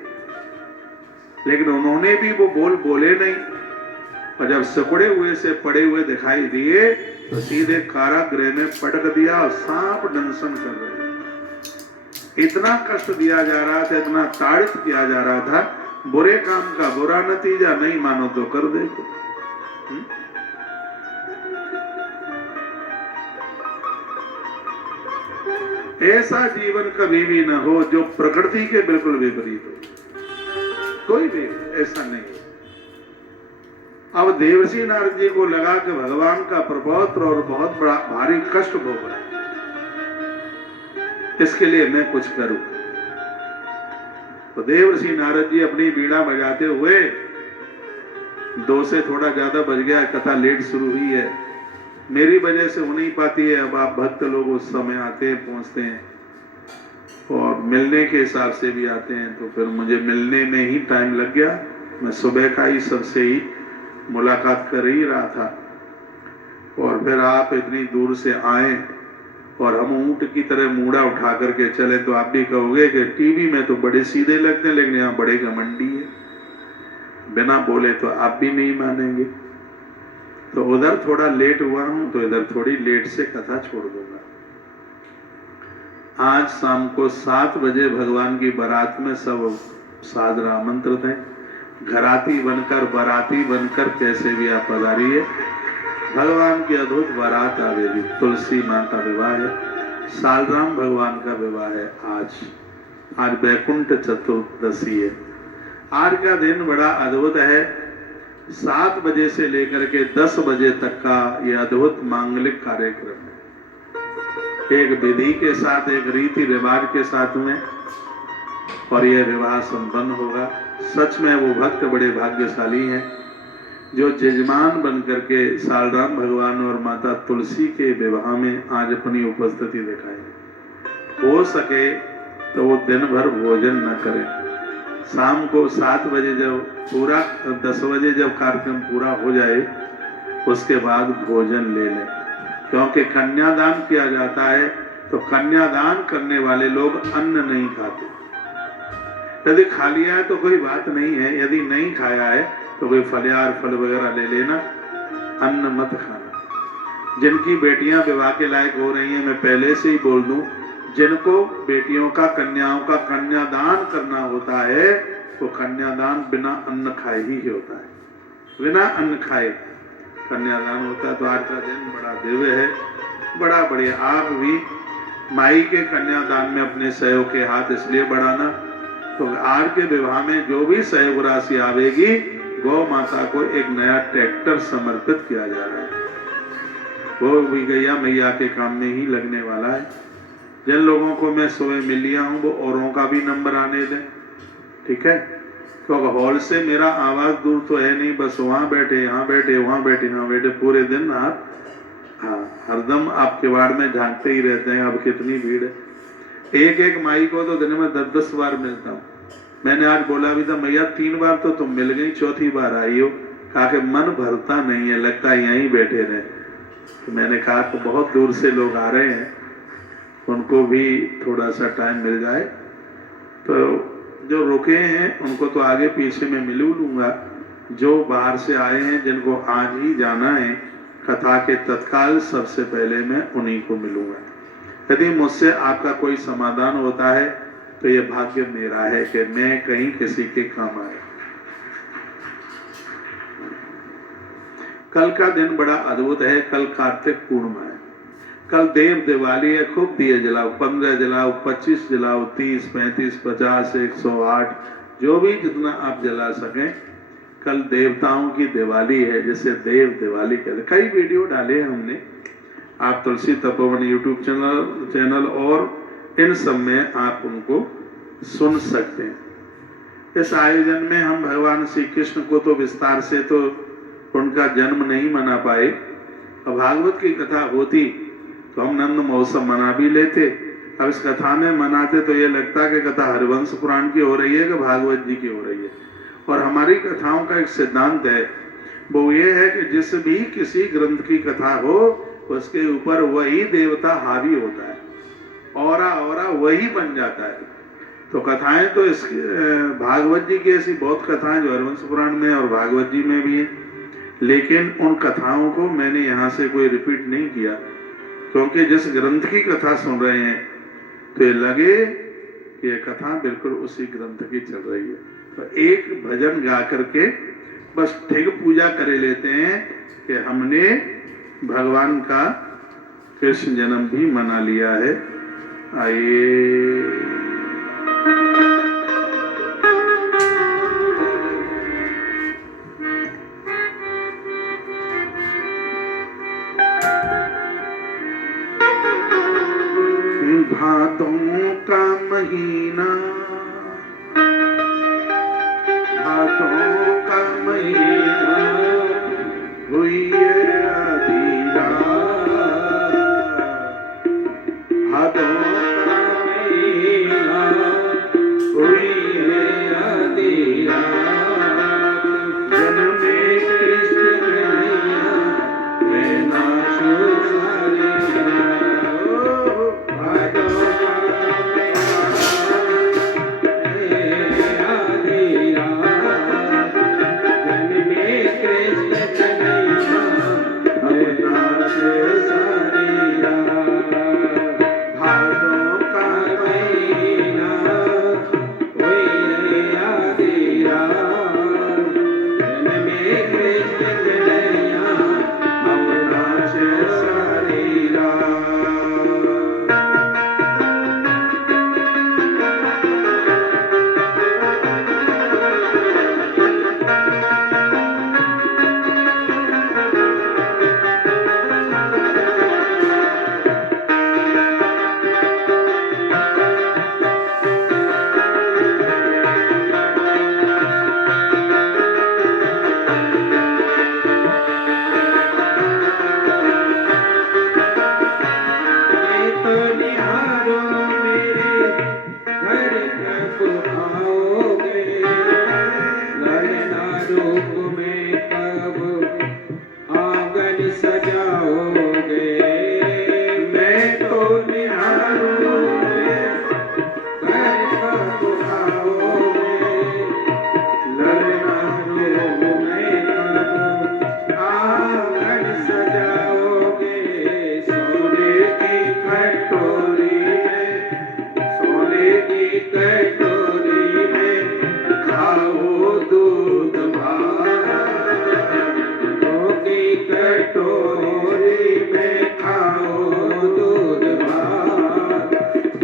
लेकिन उन्होंने भी वो बोले नहीं। और जब सकुड़े हुए से पड़े हुए दिखाई दिए तो सीधे कारागृह में पटक दिया और सांप दंशन कर रहे। इतना कष्ट दिया जा रहा था, इतना ताड़ित किया जा रहा था, बुरे काम का बुरा नतीजा नहीं मानो तो कर देखो। ऐसा जीवन कभी भी न हो जो प्रकृति के बिल्कुल विपरीत हो, कोई भी ऐसा नहीं। अब देवर्षि नारद जी को लगा कि भगवान का प्रपौत्र और बहुत बड़ा भारी कष्ट भोग रहा है, इसके लिए मैं कुछ करूं। तो देवर्षि नारद जी अपनी बीड़ा बजाते हुए, 2 से थोड़ा ज्यादा बज गया, कथा लेट शुरू हुई है, मेरी वजह से हो नहीं पाती है। अब आप भक्त लोग उस समय आते हैं, पहुंचते हैं और मिलने के हिसाब से भी आते हैं, तो फिर मुझे मिलने में ही टाइम लग गया। मैं सुबह का ही सबसे ही मुलाकात कर ही रहा था और फिर आप इतनी दूर से आए और हम ऊंट की तरह मूड़ा उठा करके चले, तो आप भी कहोगे कि टीवी में तो बड़े सीधे लगते हैं, लेकिन यहाँ बड़े घमंडी है। बिना बोले तो आप भी नहीं मानेंगे। तो उधर थोड़ा लेट हुआ हूं तो इधर थोड़ी लेट से कथा छोड़ दूंगा। आज शाम को 7 बजे भगवान की बारात में सब सादर आमंत्रित हैं। घराती बनकर, बाराती बनकर कैसे भी आप पधारिए। भगवान की अद्भुत बारात आवेगी। तुलसी मां का विवाह है, सालराम भगवान का विवाह है। आज वैकुंठ चतुर्दशी है। आज का दिन बड़ा अद्भुत है। 7 बजे से लेकर के 10 बजे तक का यह अद्भुत मांगलिक कार्यक्रम है। एक विधि के साथ, एक रीति रिवाज के साथ में, और यह विवाह संपन्न होगा। सच में वो भक्त बड़े भाग्यशाली हैं जो जजमान बन करके सालराम भगवान और माता तुलसी के विवाह में आज अपनी उपस्थिति दिखाएं। हो सके तो वो दिन भर भोजन न करें। शाम को 7 बजे जब पूरा 10 बजे जब कार्यक्रम पूरा हो जाए उसके बाद भोजन ले लें, क्योंकि कन्यादान किया जाता है तो कन्यादान करने वाले लोग अन्न नहीं खाते। यदि खा लिया है तो कोई बात नहीं है, यदि नहीं खाया है तो कोई फलियार फल वगैरह ले लेना, अन्न मत खाना। जिनकी बेटियां विवाह के लायक हो रही हैं, मैं पहले से ही बोल दूं, जिनको बेटियों का कन्याओं का कन्यादान करना होता है वो कन्यादान बिना अन्न खाए ही होता है। बिना अन्न खाए कन्यादान होता है। तो आज का दिन बड़ा दिव्य है, बड़ा बढ़िया। आप भी माई के कन्यादान में अपने सहयोग के हाथ इसलिए बढ़ाना, तो आज के विवाह में जो भी सहयोग राशि आवेगी गौ माता को एक नया ट्रैक्टर समर्पित किया जा रहा है। वो भी गैया मैया के काम में ही लगने वाला है। जिन लोगों को मैं सुबह मिल लिया हूँ वो औरों का भी नंबर आने दें, ठीक है? क्योंकि हॉल से मेरा आवाज दूर तो है नहीं, बस वहाँ बैठे यहाँ बैठे वहाँ बैठे यहाँ बैठे पूरे दिन आप हरदम आपके वार्ड में झांकते ही रहते हैं। अब कितनी भीड़ है, एक एक माई को तो दिन में 10-10 बार मिलता हूँ। मैंने आज बोला भी था, मैया 3 बार तो तुम मिल गई, चौथी बार आई हो। कहा कि मन भरता नहीं है, लगता है यहीं बैठे रहे। तो मैंने कहा तो बहुत दूर से लोग आ रहे हैं, उनको भी थोड़ा सा टाइम मिल जाए। तो जो रुके हैं उनको तो आगे पीछे में मिलू लूंगा, जो बाहर से आए हैं जिनको आज ही जाना है कथा के तत्काल सबसे पहले मैं उन्हीं को मिलूंगा। यदि मुझसे आपका कोई समाधान होता है तो ये भाग्य मेरा है कि मैं कहीं किसी के काम आए। कल का दिन बड़ा अद्भुत है। कल कार्तिक पूर्णिमा है, कल देव दिवाली है। खूब दिए जलाओ, 15 जलाओ, 25 जलाओ, 30, 35, 50, 108 जो भी जितना आप जला सकें। कल देवताओं की दिवाली है, जिसे देव दिवाली कहते। कई वीडियो डाले हैं हमने, आप तुलसी तपोवन यूट्यूब चैनल और इन सब में आप उनको सुन सकते हैं। इस आयोजन में हम भगवान श्री कृष्ण को तो विस्तार से तो उनका जन्म नहीं मना पाए। अब भागवत की कथा होती तो हम नंद महोत्सव मना भी लेते। अब इस कथा में मनाते तो ये लगता कि कथा हरिवंश पुराण की हो रही है कि भागवत जी की हो रही है। और हमारी कथाओं का एक सिद्धांत है, वो ये है कि जिस भी किसी ग्रंथ की कथा हो उसके ऊपर वही देवता हावी होता है, औरा वही बन जाता है। तो कथाएं तो इस भागवत जी की ऐसी बहुत कथाएं जो हरिवंश पुराण में और भागवत जी में भी है, लेकिन उन कथाओं को मैंने यहाँ से कोई रिपीट नहीं किया, क्योंकि जिस ग्रंथ की कथा सुन रहे हैं तो ये लगे कि ये कथा बिल्कुल उसी ग्रंथ की चल रही है। तो एक भजन गा करके बस ठीक पूजा करे लेते हैं कि हमने भगवान का कृष्ण जन्म भी मना लिया है। आइए भादों का महीना, भादों का महीना हुई है आधी रात, भादों का महीना हुई है आधी रात, जन्मे कृष्ण कन्हैया मैं नाचूं सारी रात।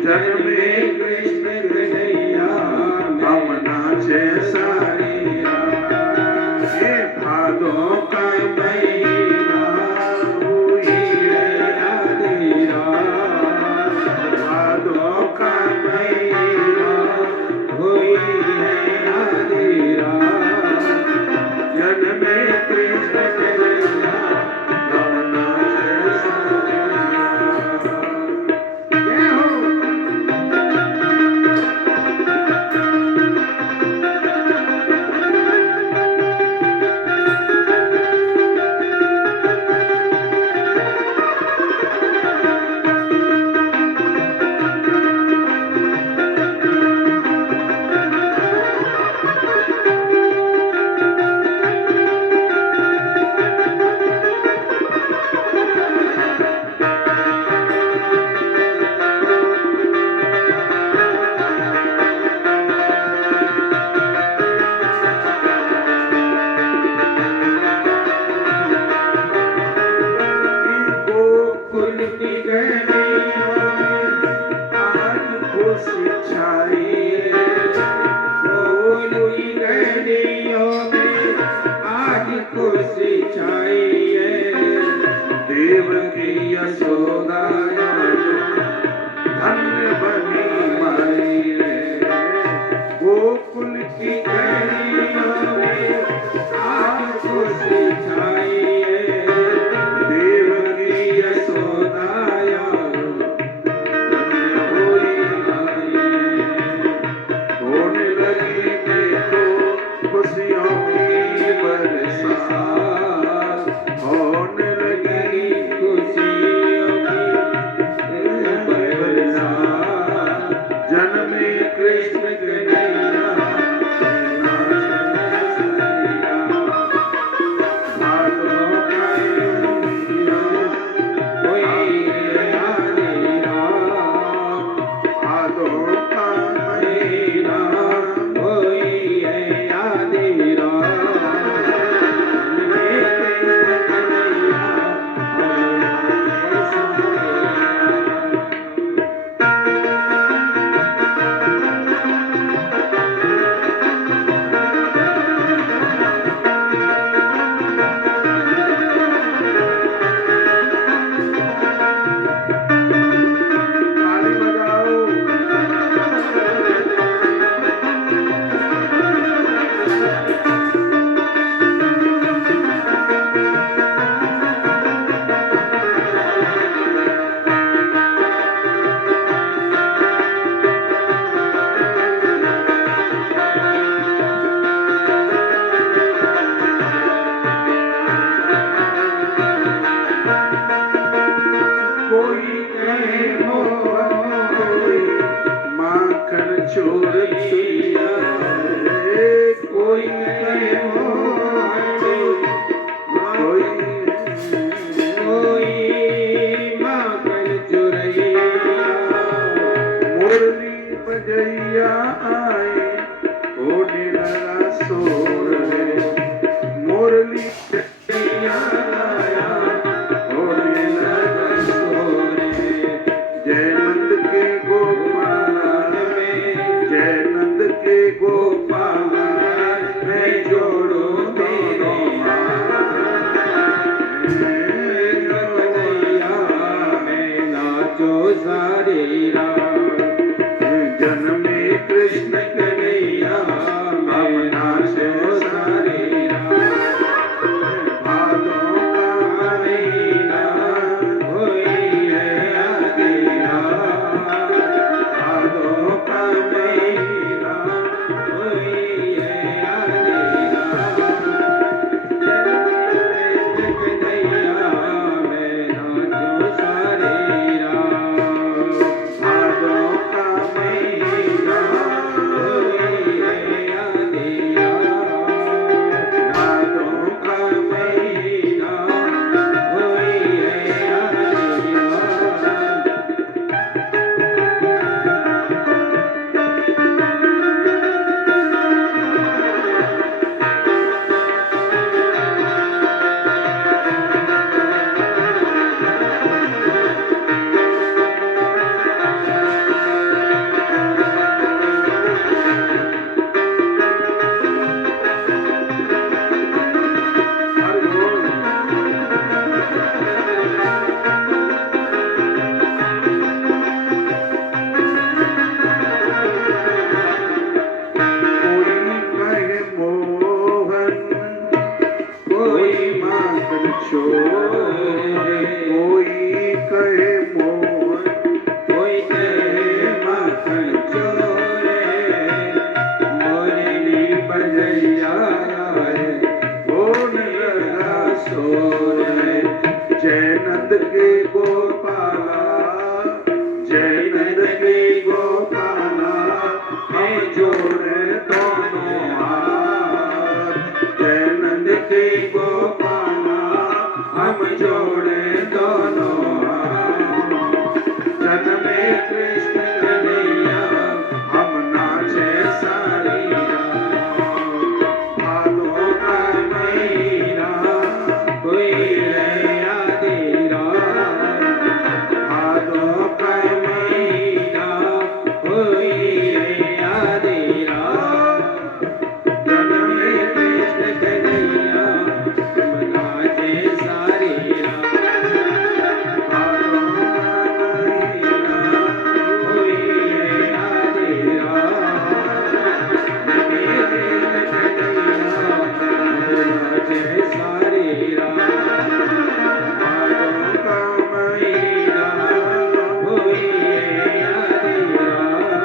जन्मे कृष्ण कन्हैया हम नाचे सारी रात। ये भादो का महीना हुई है आधी रात, भादो का महीना हुई है आधी रात। जन्मे कृष्ण कन्हैया हम नाचे सारी रात। जय हो। गोकुल की गलियों में आज खुशी छाई है, गोकुल की गलियों में आज खुशी छाई है। देवकी यशोदा धन्य बनी माई है, गोकुल की गलियों में आज खुशी छाई है। देवकी यशोदाया धन्य हुई माई है। होने लगी देखो खुशियों की बरसात, होने लगी खुशियों की बरसात। जन्मे कृष्ण कन्हैया चोर पिया रे, कोई माखन चुरैया। मुरली बजैया आए होने लगा शोर रे, मुरली बजैया आया होने लगा शोर रे। जय नंद के गोपाल में, जय नंद के गोपाल में जोड़ो दोनों में नाचो सारी रात। जन्मे कृष्ण के नंद के गोपाला हम जोड़े दोनों हाथ। जय नंद के गोपाला हम जोड़े दोनों हाथ। जन्मे कृष्ण कन्हैया हम नाचे सारी रात। भादों का महीना कोई है आधी रात। भादों का महीना कोई है आधी रात। जन्मे कृष्ण कन्हैया हम नाचे सारी रात। भादों का महीना कोई है आधी रात। जन्मे कृष्ण कन्हैया हम नाचे सारी रात। भादों का महीना कोई है आधी रात।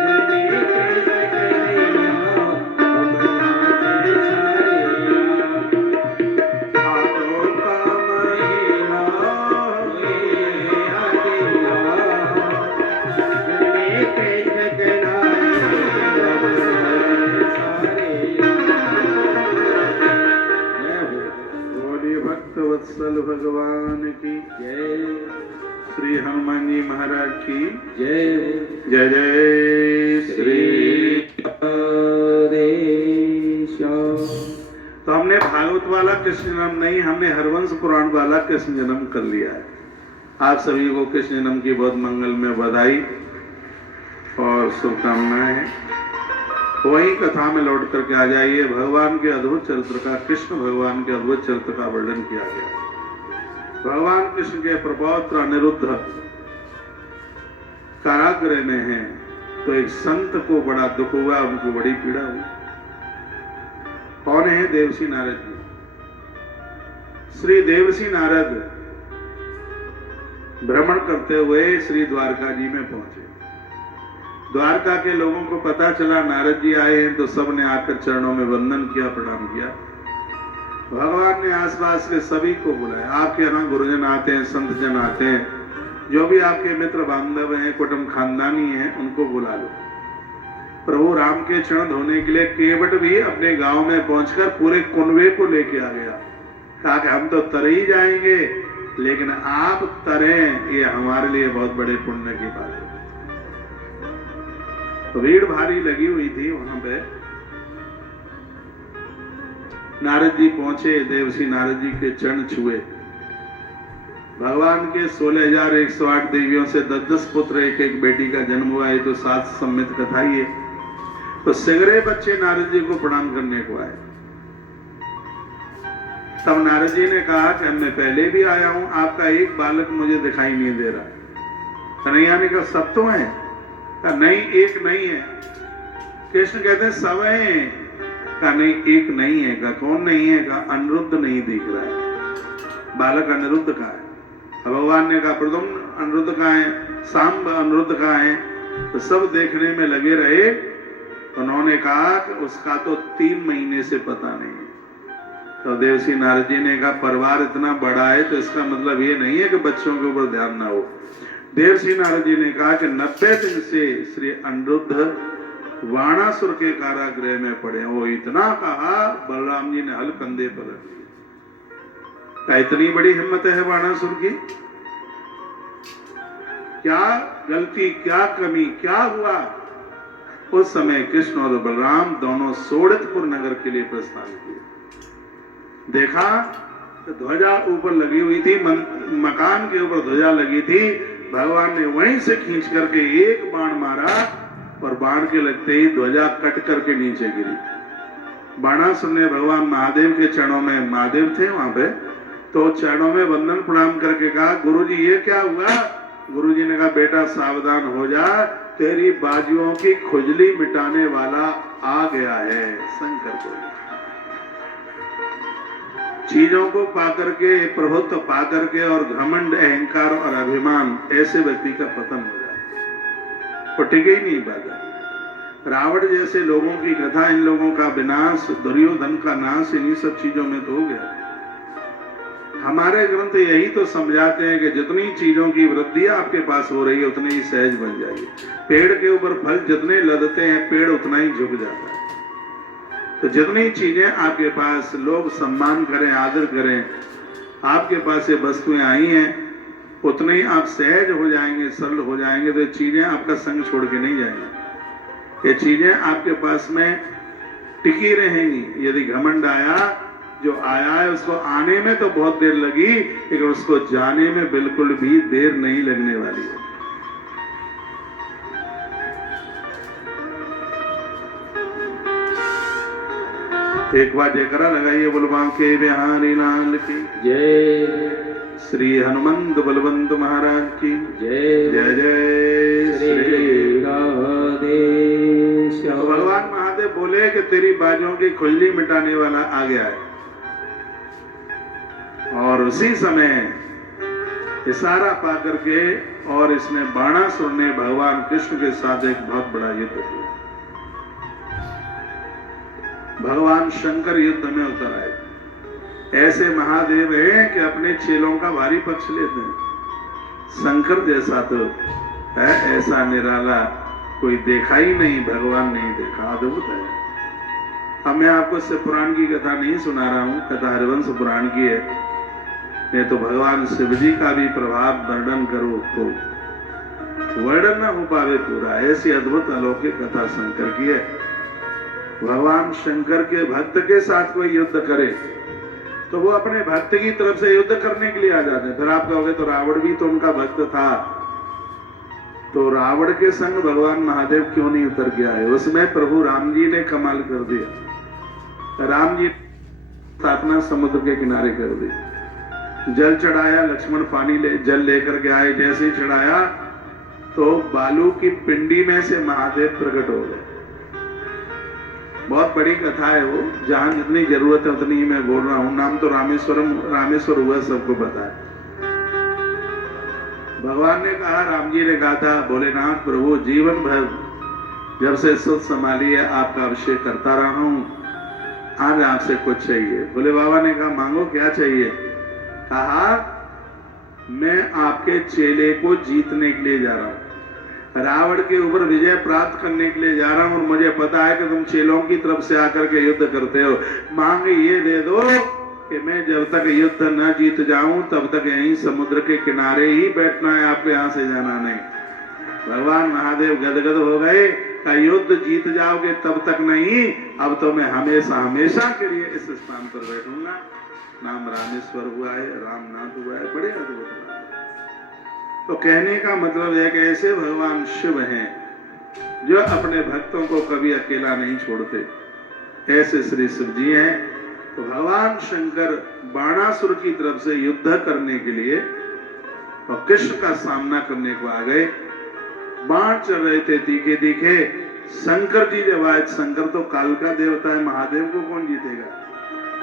जन्मे कृष्ण कन्हैया हम नाचे सारी रात। भादों का महीना कोई है आधी रात। जन्मे कृष्ण कन्हैया हम नाचे सारी रात। बोलिए भक्त वत्सल भगवान की जय। श्री हनुमान जी महाराज की जय। जय जय श्री तो हमने भागवत वाला कृष्ण जन्म नहीं, हमने हरवंश पुराण वाला कृष्ण जन्म कर लिया है। आप सभी को कृष्ण जन्म की बहुत मंगल में बधाई और शुभकामनाएं हैं। वही कथा में लौट करके आ जाइए। भगवान के अद्भुत चरित्र का, कृष्ण भगवान के अद्भुत चरित्र का वर्णन किया गया। भगवान कृष्ण के प्रपौत्र अनिरुद्ध कारागृह में हैं, तो एक संत को बड़ा दुख हुआ, उनको बड़ी पीड़ा हुई। कौन है? देवसी नारद जी। श्री देवसी नारद भ्रमण करते हुए श्री द्वारका जी में पहुंचे। द्वारका के लोगों को पता चला नारद जी आए हैं, तो सबने आकर चरणों में वंदन किया, प्रणाम किया। भगवान ने आसपास के सभी को बुलाया। आपके यहाँ गुरुजन आते हैं, संत जन आते हैं, जो भी आपके मित्र बांधव हैं, कुटुंब खानदानी हैं, उनको बुला लो। प्रभु राम के चरण धोने के लिए केवट भी अपने गांव में पहुंचकर पूरे कुनबे को लेके आ गया। कहा कि हम तो तरे ही जाएंगे, लेकिन आप तरें, ये हमारे लिए बहुत बड़े पुण्य की बात है। तो भीड़ भारी लगी हुई थी वहां पे। नारद जी पहुंचे, देवसी नारद जी के चरण छुए। भगवान के 16,108 देवियों से 10-10 पुत्र, एक एक बेटी का जन्म हुआ है, तो सात सम्मित कथा ही है। तो सगरे बच्चे नारद जी को प्रणाम करने को आए। तब नारद जी ने कहा कि मैं पहले भी आया हूं, आपका एक बालक मुझे दिखाई नहीं दे रहा। कन्हैया ने कहा सब तो है? कहा नहीं, एक नहीं है। कृष्ण कहते हैं सब हैं। कहा नहीं, एक नहीं है। कहा कौन नहीं है? कहा अनिरुद्ध नहीं दिख रहा है। बालक अनिरुद्ध का है। भगवान ने कहा प्रद्युम्न अनिरुद्ध का है, सांब अनिरुद्ध का है। तो सब देखने में लगे रहे। उन्होंने कहा कि उसका तो 3 महीने से पता नहीं है। तो देवसी नारद जी ने कहा परिवार इतना बड़ा है, तो इसका मतलब ये नहीं है कि बच्चों के ऊपर ध्यान ना हो। देवसी नारद जी ने कहा कि 90 दिन से श्री अनिरुद्ध वाणासुर के कारागृह में पड़े। वो इतना कहा, बलराम जी ने हल कंधे पर रख लिया। इतनी बड़ी हिम्मत है वाणासुर की? क्या गलती, क्या कमी, क्या हुआ? उस समय कृष्ण और बलराम दोनों सोड़ितपुर नगर के लिए प्रस्थान किए। देखा तो ध्वजा ऊपर लगी हुई थी, मकान के ऊपर ध्वजा लगी थी। भगवान ने वहीं से खींच करके एक बाण मारा, और बाण के लगते ही ध्वजा कट करके नीचे गिरी। बाणासुर ने भगवान महादेव के चरणों में, महादेव थे वहां पे, तो चरणों में वंदन प्रणाम करके कहा गुरुजी ये क्या हुआ? गुरुजी ने कहा बेटा सावधान हो जा, तेरी बाजुओं की खुजली मिटाने वाला आ गया है। शंकर को चीजों को पाकर के, प्रभुत्व पाकर के, और घमंड, अहंकार और अभिमान, ऐसे व्यक्ति का पतन हो जाए, वो टिके ही नहीं पाता। रावण जैसे लोगों की कथा, इन लोगों का विनाश, दुर्योधन का नाश, इन्हीं सब चीजों में तो हो गया। हमारे ग्रंथ यही तो समझाते हैं कि जितनी चीजों की वृद्धि आपके पास हो रही है उतनी ही सहज बन जाएगी। पेड़ के ऊपर फल जितने लदते हैं पेड़ उतना ही झुक जाता है। तो जितनी चीजें आपके पास लोग सम्मान करें, आदर करें, आपके पास ये वस्तुएं आई हैं, उतने ही आप सहज हो जाएंगे, सरल हो जाएंगे। तो ये चीजें आपका संग छोड़ के नहीं जाएंगी, ये चीजें आपके पास में टिकी रहेंगी। यदि घमंड आया, जो आया है उसको आने में तो बहुत देर लगी, लेकिन उसको जाने में बिल्कुल भी देर नहीं लगने वाली है। एक बार जयकारा लगाइए, बोलवा के बिहारी लाल की जय। श्री हनुमंत बलवंत महाराज की जय। जय जय श्री राधे। तो भगवान महादेव बोले कि तेरी बाजों की खुजली मिटाने वाला आ गया है। और उसी समय इशारा पा करके और इसने बाणासुर ने भगवान कृष्ण के साथ एक बहुत बड़ा युद्ध किया। भगवान शंकर युद्ध में उतर आए। ऐसे महादेव हैं कि अपने चेलों का भारी पक्ष लेते हैं। शंकर जैसा तो है, ऐसा निराला कोई देखा ही नहीं, भगवान नहीं देखा, अद्भुत है। अब मैं आपको शिव पुराण की कथा नहीं सुना रहा हूं, कथा हरिवंश पुराण की है। मैं तो भगवान शिव जी का भी प्रभाव वर्णन करूं तो वर्णन न हो पावे पूरा। ऐसी अद्भुत अलौकिक कथा शंकर की है। भगवान शंकर के भक्त के साथ कोई युद्ध करे तो वो अपने भक्त की तरफ से युद्ध करने के लिए आ जाते हैं। फिर आप कहोगे तो रावण भी तो उनका भक्त था, तो रावण के संग भगवान महादेव क्यों नहीं उतर के आए? उसमें प्रभु राम जी ने कमाल कर दिया। राम जी स्थापना समुद्र के किनारे कर दी, जल चढ़ाया, लक्ष्मण पानी जल लेकर के आए। जैसे ही चढ़ाया तो बालू की पिंडी में से महादेव प्रकट हो गए। बहुत बड़ी कथा है वो, जहां जितनी जरूरत है उतनी ही मैं बोल रहा हूं। नाम तो रामेश्वर हुआ, सबको पता है। भगवान ने कहा, राम जी ने कहा था, भोलेनाथ प्रभु जीवन भर जब से सुध संभाली है आपका अभिषेक करता रहा हूं, आज आपसे कुछ चाहिए। भोले बाबा ने कहा, मांगो, क्या चाहिए? कहा, मैं आपके चेले को जीतने के लिए जा रहा हूं, रावण के ऊपर विजय प्राप्त करने के लिए जा रहा हूं, और मुझे पता है कि तुम चेलों की तरफ से आकर के युद्ध करते हो। मांग ये दे दो कि मैं जब तक युद्ध न जीत जाऊं तब तक यहीं समुद्र के किनारे ही बैठना है, आपको यहां से जाना नहीं। भगवान महादेव गदगद हो गए, का युद्ध जीत जाओगे तब तक नहीं, अब तो मैं हमेशा हमेशा के लिए इस स्थान पर बैठूंगा। नाम रामेश्वर हुआ है, रामनाथ हुआ है, बड़े अद्भुत नाम। तो कहने का मतलब है कि ऐसे भगवान शिव हैं जो अपने भक्तों को कभी अकेला नहीं छोड़ते, ऐसे श्री शिव जी हैं। तो भगवान शंकर बाणासुर की तरफ से युद्ध करने के लिए और कृष्ण का सामना करने को आ गए। बाण चल रहे थे तीखे तीखे। शंकर जी जब आए, शंकर तो काल का देवता है, महादेव को कौन जीतेगा?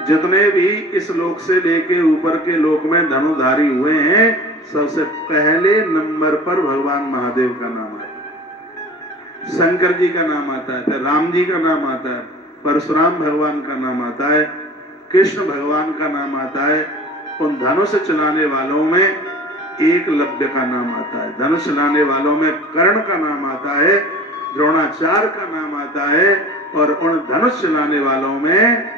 जितने भी इस लोक से लेके ऊपर के लोक में धनुधारी हुए हैं, सबसे पहले नंबर पर भगवान महादेव का नाम आता है, शंकर जी का नाम आता है, फिर राम जी का नाम आता है, परशुराम भगवान का नाम आता है, कृष्ण भगवान का नाम आता है। उन धनुष चलाने वालों में एकलव्य का नाम आता है, धनुष चलाने वालों में कर्ण का नाम आता है, द्रोणाचार्य का नाम आता है, और उन धनुष चलाने वालों में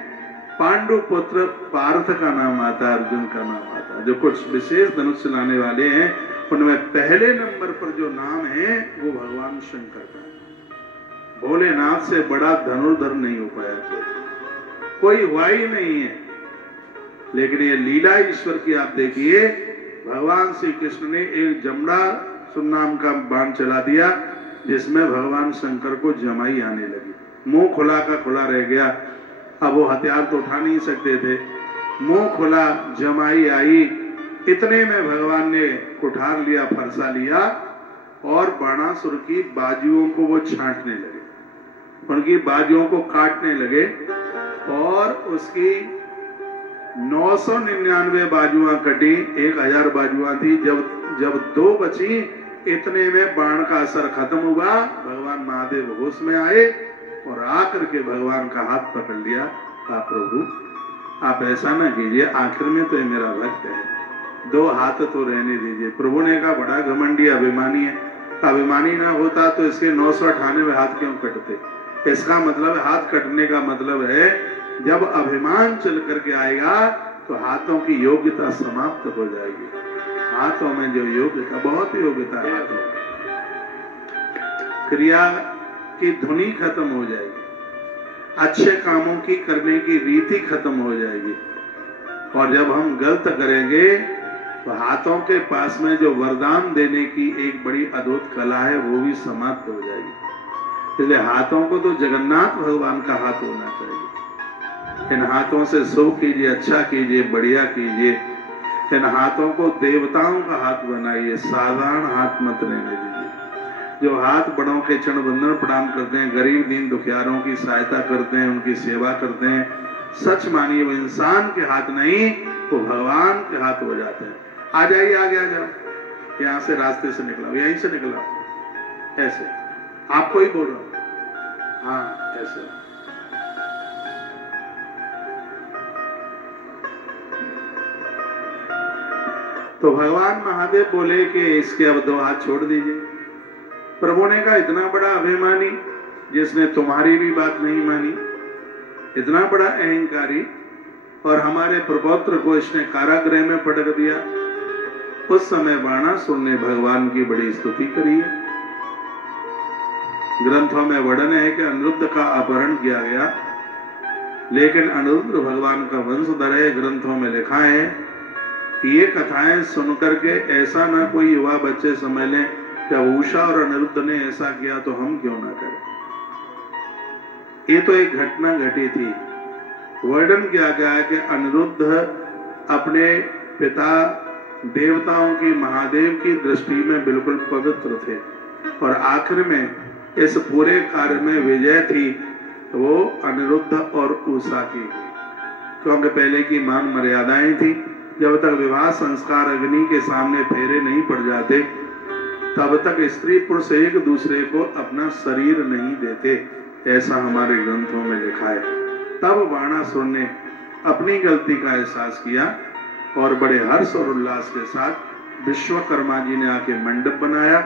पांडु पुत्र पार्थ का नाम आता है, अर्जुन का नाम आता है। जो कुछ विशेष धनुष चलाने वाले हैं उनमें पहले नंबर पर जो नाम है वो भगवान शंकर का है। भोलेनाथ से बड़ा धनुर्धर नहीं हो पाया, कोई हुआ ही नहीं है। लेकिन ये लीला ईश्वर की आप देखिए, भगवान श्री कृष्ण ने एक जमड़ा सुन्नाम का बाण चला दिया, जिसमें भगवान शंकर को जमाई आने लगी। मुंह खुला का खुला रह गया, अब वो हथियार तो उठा नहीं सकते थे। मुंह खुला, जमाई आई, इतने में भगवान ने कुठार लिया, फरसा लिया, और बाणासुर की बाजुओं को वो छांटने लगे, उनकी बाजुओं को काटने लगे, और उसकी 999 बाजुआं कटी, 1000 बाजुआं थी। जब 2 बची, इतने में बाण का असर खत्म हुआ। भगवान महादेव होश में आए और आकर के भगवान का हाथ पकड़ लिया। कहा, प्रभु आप ऐसा ना कीजिए, आखिर में तो ये मेरा भक्त है, 2 हाथ तो रहने दीजिए। प्रभु ने कहा बड़ा घमंडी अभिमानी है, अभिमानी ना होता तो इसके 998 हाथ क्यों कटते। इसका मतलब हाथ कटने का मतलब है जब अभिमान चल करके आएगा तो हाथों की योग्यता समाप्त हो जाएगी। हाथों में जो योग्यता, बहुत योग्यता है हाथों, क्रिया की धुनी खत्म हो जाएगी, अच्छे कामों की करने की रीति खत्म हो जाएगी। और जब हम गलत करेंगे तो हाथों के पास में जो वरदान देने की एक बड़ी अद्भुत कला है वो भी समाप्त हो जाएगी। इसलिए हाथों को तो जगन्नाथ भगवान का हाथ होना चाहिए। इन हाथों से शुभ कीजिए, अच्छा कीजिए, बढ़िया कीजिए। इन हाथों को देवताओं का हाथ बनाइए, साधारण हाथ मत रहने दीजिए। जो हाथ बड़ों के चरण वंदन प्रणाम करते हैं, गरीब दीन दुखियारों की सहायता करते हैं, उनकी सेवा करते हैं, सच मानिए वो इंसान के हाथ नहीं, वो भगवान के हाथ हो जाते हैं। आ जाइए, आगे आ जाओ, यहाँ से रास्ते से निकला, यहीं से निकला, ऐसे आपको ही बोल रहा हूं, हाँ ऐसे। तो भगवान महादेव बोले कि इसके अब 2 हाथ छोड़ दीजिए। प्रभु ने कहा इतना बड़ा अभिमानी, जिसने तुम्हारी भी बात नहीं मानी, इतना बड़ा अहंकारी, और हमारे प्रपौत्र को इसने कारागृह में पटक दिया। उस समय बाणासुर ने भगवान की बड़ी स्तुति करी है। ग्रंथों में वर्णन है कि अनिरुद्ध का अपहरण किया गया, लेकिन अनिरुद्ध भगवान का वंशधर है। ग्रंथों में लिखा है, ये कथाएं सुनकर के ऐसा ना कोई युवा बच्चे समझ लें कि उषा और अनिरुद्ध ने ऐसा किया तो हम क्यों ना करें। ये तो एक घटना घटी थी। वर्णन किया गया है कि अनिरुद्ध अपने पिता देवताओं की, महादेव की दृष्टि में बिल्कुल पवित्र थे, और आखिर में इस पूरे कार्य में विजय थी वो अनिरुद्ध और उषा की, क्योंकि पहले की मान मर्यादाएं थी। जब तक विवाह संस्कार अग्नि के सामने फेरे नहीं पड़ जाते तब तक स्त्री पुरुष एक दूसरे को अपना शरीर नहीं देते, ऐसा हमारे ग्रंथों में लिखा है। तब बाणासुर ने अपनी गलती का एहसास किया और बड़े हर्ष और उल्लास के साथ विश्वकर्मा जी ने आके मंडप बनाया।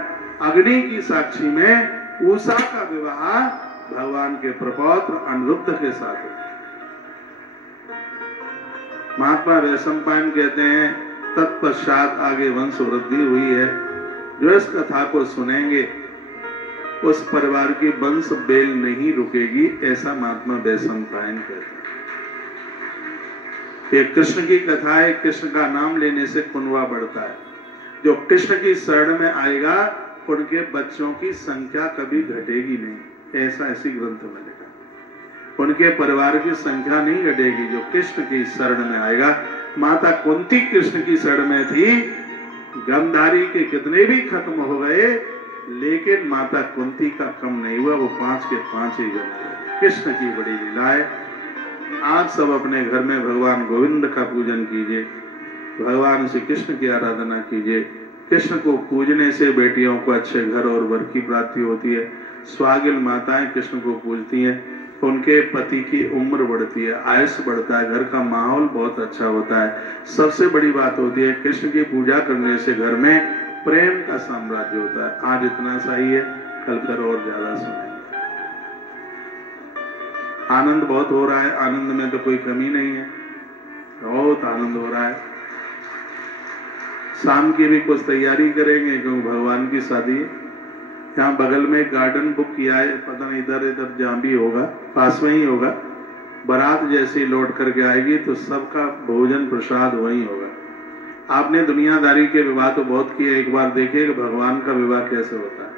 अग्नि की साक्षी में उषा का विवाह भगवान के प्रपौत्र अनिरुद्ध के साथ। महात्मा वैशंपायन कहते हैं, तत्पश्चात आगे वंश वृद्धि हुई है। जो इस कथा को सुनेंगे उस परिवार की वंश बेल नहीं रुकेगी, ऐसा महात्मा वैशंपायन कहते हैं। ये कृष्ण की कथा है, कृष्ण का नाम लेने से कुनवा बढ़ता है। जो कृष्ण की शरण में आएगा उनके बच्चों की संख्या कभी घटेगी नहीं, ऐसा इसी ग्रंथ में लिखा। उनके परिवार की संख्या नहीं घटेगी जो कृष्ण की शरण में आएगा। माता कुंती कृष्ण की शरण में थी, गंधारी के कितने भी खत्म हो गए लेकिन माता कुंती का कम नहीं हुआ, वो 5 के 5 ही गए। कृष्ण की बड़ी लीला है। आज सब अपने घर में भगवान गोविंद का पूजन कीजिए, भगवान श्री कृष्ण की आराधना कीजिए। कृष्ण को पूजने से बेटियों को अच्छे घर और वर की प्राप्ति होती है। स्वागिल माताएं कृष्ण को पूजती हैं, उनके पति की उम्र बढ़ती है, आयुष बढ़ता है, घर का माहौल बहुत अच्छा होता है। सबसे बड़ी बात होती है कृष्ण की पूजा करने से घर में प्रेम का साम्राज्य होता है। आज इतना सा ही है, कल फिर और ज्यादा सुनेंगे। आनंद बहुत हो रहा है, आनंद में तो कोई कमी नहीं है, बहुत आनंद हो रहा है। शाम की भी कुछ तैयारी करेंगे क्योंकि भगवान की शादी है। यहाँ बगल में गार्डन बुक किया है, पता नहीं इधर इधर जहाँ भी होगा, पास में ही होगा। बारात जैसे लौट करके आएगी तो सबका भोजन प्रसाद वहीं होगा। आपने दुनियादारी के विवाह तो बहुत किए, एक बार देखिए कि भगवान का विवाह कैसे होता है।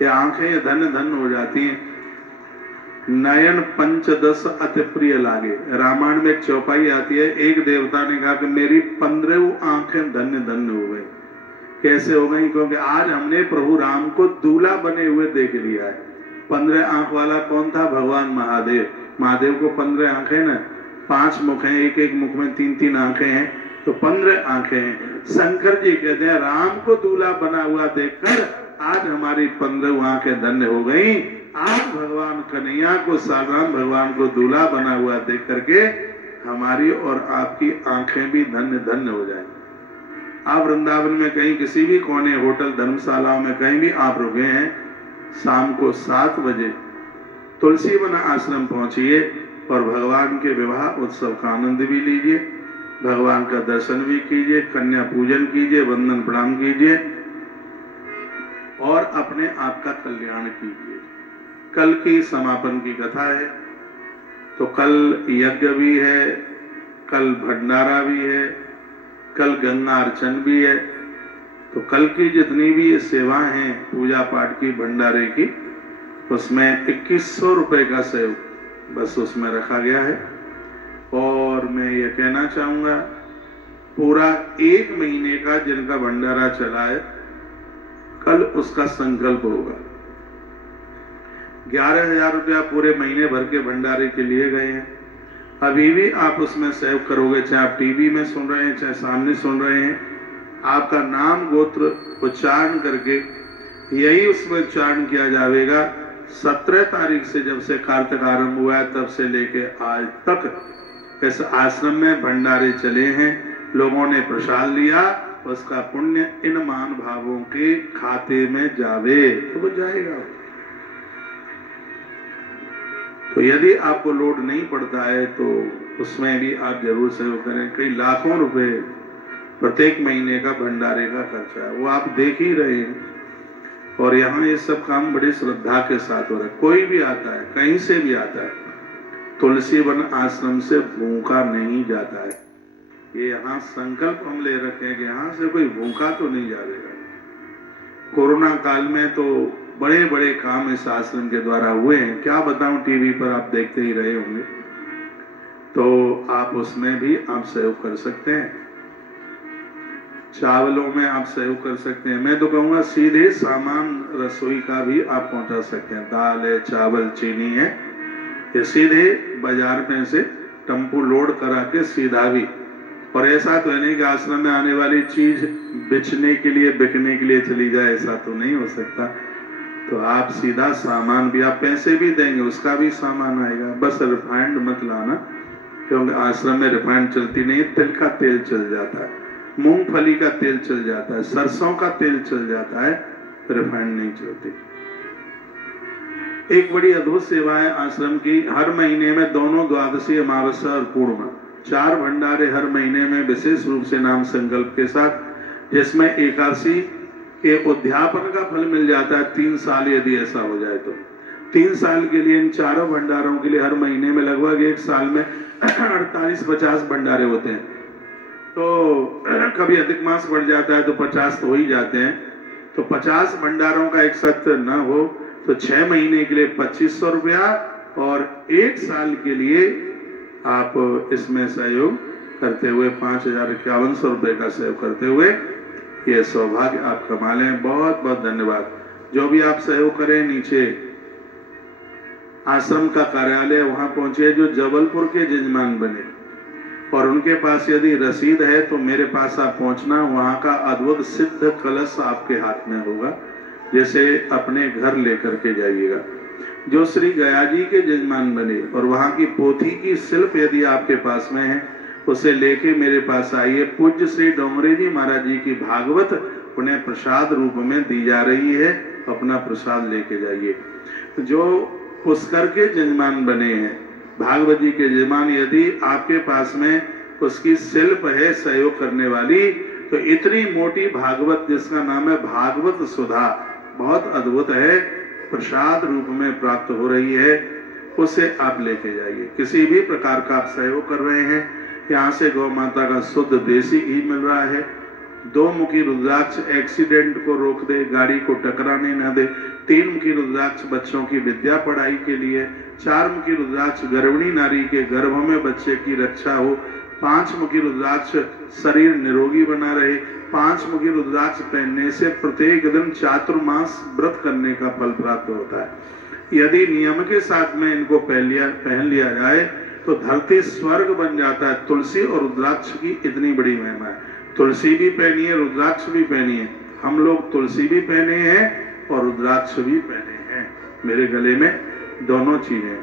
ये आंखें धन्य धन्य हो जाती हैं। नयन पंचदश अति प्रिय लागे, रामायण में एक चौपाई आती है। एक देवता ने कहा कि मेरी 15 आंखें धन्य धन्य हो गई। कैसे हो गई? क्योंकि आज हमने प्रभु राम को दूल्हा बने हुए देख लिया है। 15 आंख वाला कौन था? भगवान महादेव। महादेव को 15 आंखें ना, 5 मुख हैं, एक एक मुख में 3-3 आंखें हैं, तो 15 आंखें हैं। शंकर जी कहते हैं राम को दूल्हा बना हुआ देखकर आज हमारी 15 आंखें धन्य हो गई। आज भगवान कन्हैया को, सालराम भगवान को दूल्हा बना हुआ देख करके हमारी और आपकी आंखें भी धन्य धन्य हो जाएंगी। आप वृंदावन में कहीं किसी भी कोने, होटल, धर्मशालाओं में कहीं भी आप रुके हैं, शाम को 7 बजे तुलसी वन आश्रम पहुंचिए और भगवान के विवाह उत्सव का आनंद भी लीजिए, भगवान का दर्शन भी कीजिए, कन्या पूजन कीजिए, वंदन प्रणाम कीजिए और अपने आप का कल्याण कीजिए। कल की समापन की कथा है, तो कल यज्ञ भी है, कल भंडारा भी है, कल गंगा अर्चन भी है। तो कल की जितनी भी सेवाएं हैं पूजा पाठ की, भंडारे की, उसमें 2100 रुपए का सेव बस उसमें रखा गया है। और मैं ये कहना चाहूंगा, पूरा 1 महीने का जिनका भंडारा चला है, कल उसका संकल्प होगा। 11,000 रुपया पूरे महीने भर के भंडारे के लिए गए हैं। अभी भी आप उसमें सेव करोगे, चाहे आप टीवी में सुन रहे हैं, चाहे सामने सुन रहे हैं, आपका नाम गोत्र उच्चारण करके यही उसमें उच्चारण किया जाएगा। 17 तारीख से जब से कार्तिक आरंभ हुआ है तब से लेके आज तक इस आश्रम में भंडारे चले हैं, लोगों ने प्रसाद लिया, उसका पुण्य इन मान भावों के खाते में जावे तो वो जाएगा। तो यदि आपको लोड नहीं पड़ता है तो उसमें भी आप जरूर सहयोग करें। कई लाखों रुपए प्रत्येक महीने का भंडारे का खर्चा है, वो आप देख ही रहे हैं। और यहाँ ये सब काम बड़ी श्रद्धा के साथ हो रहा है। कोई भी आता है, कहीं से भी आता है, तुलसी वन आश्रम से भूखा नहीं जाता है। ये यहाँ संकल्प हम ले रखे हैं कि यहाँ से कोई भूखा तो नहीं जाएगा। कोरोना काल में तो बड़े बड़े काम इस आश्रम के द्वारा हुए हैं, क्या बताऊं, टीवी पर आप देखते ही रहे होंगे। तो आप उसमें भी आप सहयोग कर सकते हैं, चावलों में आप सहयोग कर सकते हैं। मैं तो कहूँगा सीधे सामान रसोई का भी आप पहुंचा सकते हैं। दाल है, चावल, चीनी है, ये सीधे बाजार में से टेम्पो लोड करा के सीधा भी। और ऐसा तो है नहीं कि आश्रम में आने वाली चीज बेचने के लिए, बिकने के लिए चली जाए, ऐसा तो नहीं हो सकता। तो आप सीधा सामान भी, आप पैसे भी देंगे, उसका भी सामान आएगा। बस रिफाइंड मत लाना, क्योंकि आश्रम में रिफाइंड चलती नहीं, तिल का तेल चल जाता है, मूंगफली का तेल चल जाता है, सरसों का तेल चल जाता है, रिफाइंड नहीं चलती। एक बड़ी अद्भुत सेवा है आश्रम की, हर महीने में दोनों द्वादशी, अमावस्या और पूर्णिमा 4 भंडारे हर महीने में विशेष रूप से नाम संकल्प के साथ, जिसमें एकादशी के उद्यापन का फल मिल जाता है 3 साल, यदि ऐसा हो जाए तो 3 साल के लिए इन चारों भंडारों के लिए हर महीने में लगभग 1 साल में 48-50 भंडारे होते हैं। तो कभी अधिक मास बढ़ जाता है तो 50 तो हो ही जाते हैं। तो 50 भंडारों का एक साथ न हो तो 6 महीने के लिए 2500 रुपया और 1 साल के लिए आप इसमें सहयोग करते हुए 5,51 रुपए का सहयोग करते हुए ये सौभाग्य आप कमा लें। बहुत बहुत धन्यवाद। जो भी आप सहयोग करें, नीचे आश्रम का कार्यालय वहां पहुंचे, जो जबलपुर के जजमान बने और उनके पास यदि रसीद है तो मेरे पास आप पहुंचना। वहां का अद्भुत सिद्ध कलश आपके हाथ में होगा, जैसे अपने घर लेकर के जाइएगा। जो श्री गया जी के जजमान बने और वहां की पोथी की शिल्प यदि आपके पास में है, उसे लेके मेरे पास आइए। पूज्य श्री डोंगरे जी महाराज जी की भागवत उन्हें प्रसाद रूप में दी जा रही है, अपना प्रसाद लेके जाइए। जो पुष्कर के जजमान बने हैं, भागवत जी के जजमान, यदि आपके पास में उसकी शिल्प है सहयोग करने वाली, तो इतनी मोटी भागवत जिसका नाम है भागवत सुधा, बहुत अद्भुत है, प्रसाद रूप में प्राप्त हो रही है, उसे आप लेके जाइए। किसी भी प्रकार का आप सहयोग कर रहे हैं, यहाँ से गौ माता का शुद्ध देसी घी मिल रहा है। 2 मुखी रुद्राक्ष एक्सीडेंट को रोक दे, गाड़ी को टकराने न दे। 3 मुखी रुद्राक्ष बच्चों की विद्या पढ़ाई के लिए। 4 मुखी रुद्राक्ष गर्भिणी नारी के गर्भ में बच्चे की रक्षा हो। 5 मुखी रुद्राक्ष शरीर निरोगी बना रहे। 5 मुखी रुद्राक्ष पहनने से प्रत्येक दिन चातुर्मास व्रत करने का फल प्राप्त होता है। यदि नियम के साथ में इनको पहन लिया जाए तो धरती स्वर्ग बन जाता है। तुलसी और रुद्राक्ष की इतनी बड़ी महिमा है। तुलसी भी पहनी है, रुद्राक्ष भी पहनी है। हम लोग तुलसी भी पहने हैं और रुद्राक्ष भी पहने हैं। मेरे गले में दोनों चीजें।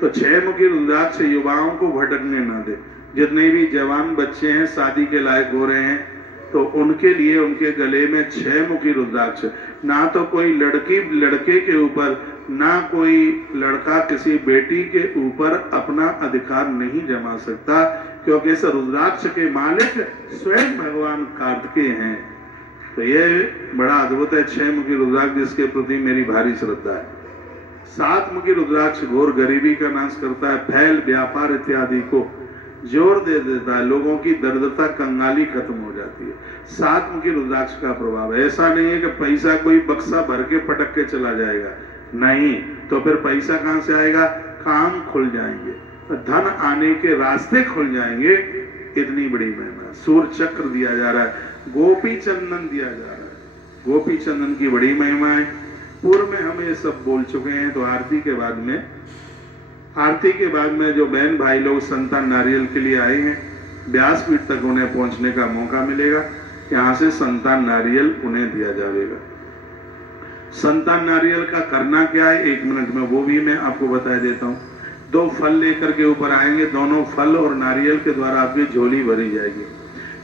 तो 6 मुखी रुद्राक्ष युवाओं को भटकने न दे। जितने भी जवान बच्चे हैं शादी के लायक हो रहे हैं तो उनके लिए उनके गले में 6 मुखी रुद्राक्ष, ना तो कोई लड़की लड़के के ऊपर, ना कोई लड़का किसी बेटी के ऊपर अपना अधिकार नहीं जमा सकता, क्योंकि इस रुद्राक्ष के मालिक स्वयं भगवान कार्तिकेय हैं। तो ये बड़ा अद्भुत है 6 मुखी रुद्राक्ष, जिसके प्रति मेरी भारी श्रद्धा है। 7 मुखी रुद्राक्ष घोर गरीबी का नाश करता है, फैल व्यापार इत्यादि को जोर दे देता है, लोगों की दरिद्रता कंगाली खत्म हो जाती है। 7 मुखी रुद्राक्ष का प्रभाव ऐसा नहीं है कि पैसा कोई बक्सा भर के पटक के चला जाएगा, नहीं, तो फिर पैसा कहां से आएगा? काम खुल जाएंगे, धन आने के रास्ते खुल जाएंगे। इतनी बड़ी महिमा। सूर्य चक्र दिया जा रहा है, गोपी चंदन दिया जा रहा है, गोपी चंदन की बड़ी महिमा है। पूर्व में हम ये सब बोल चुके हैं। तो आरती के बाद में जो बहन भाई लोग संतान नारियल के लिए आए हैं, व्यासपीठ तक उन्हें पहुंचने का मौका मिलेगा। यहाँ से संतान नारियल उन्हें दिया जाएगा। संतान नारियल का करना क्या है 1 मिनट में वो भी मैं आपको बता देता हूँ। 2 फल लेकर के ऊपर आएंगे, दोनों फल और नारियल के द्वारा आपकी झोली भरी जाएगी।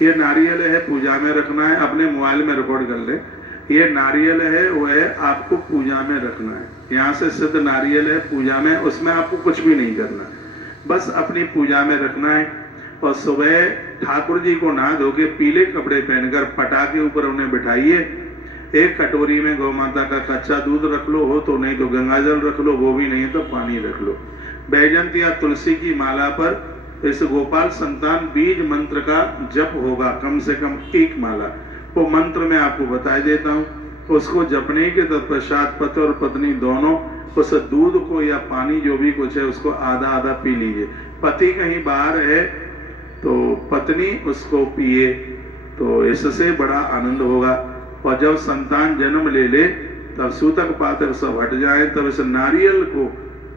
ये नारियल है, पूजा में रखना है, अपने मोबाइल में रिकॉर्ड कर ले। ये नारियल है, वह आपको पूजा में रखना है। यहाँ से सिद्ध नारियल है पूजा में, उसमें आपको कुछ भी नहीं करना, बस अपनी पूजा में रखना है। और सुबह ठाकुर जी को नहा धो के पीले कपड़े पहनकर पटाखे ऊपर उन्हें बिठाइए। एक कटोरी में गौ माता का कच्चा दूध रख लो, हो तो नहीं तो गंगाजल रख लो, वो भी नहीं तो पानी रख लो। बैजंत या तुलसी की माला पर इस गोपाल संतान बीज मंत्र का जप होगा, कम से कम 1 माला। वो मंत्र मैं आपको बता देता हूँ। उसको जपने के तत्पश्चात पति और पत्नी दोनों उस दूध को या पानी जो भी कुछ है उसको आधा आधा पी लीजिए। पति कहीं बाहर है तो पत्नी उसको पिए, तो इससे बड़ा आनंद होगा। और जब संतान जन्म ले ले तब सूतक पात्र सब हट जाए, तब इस नारियल को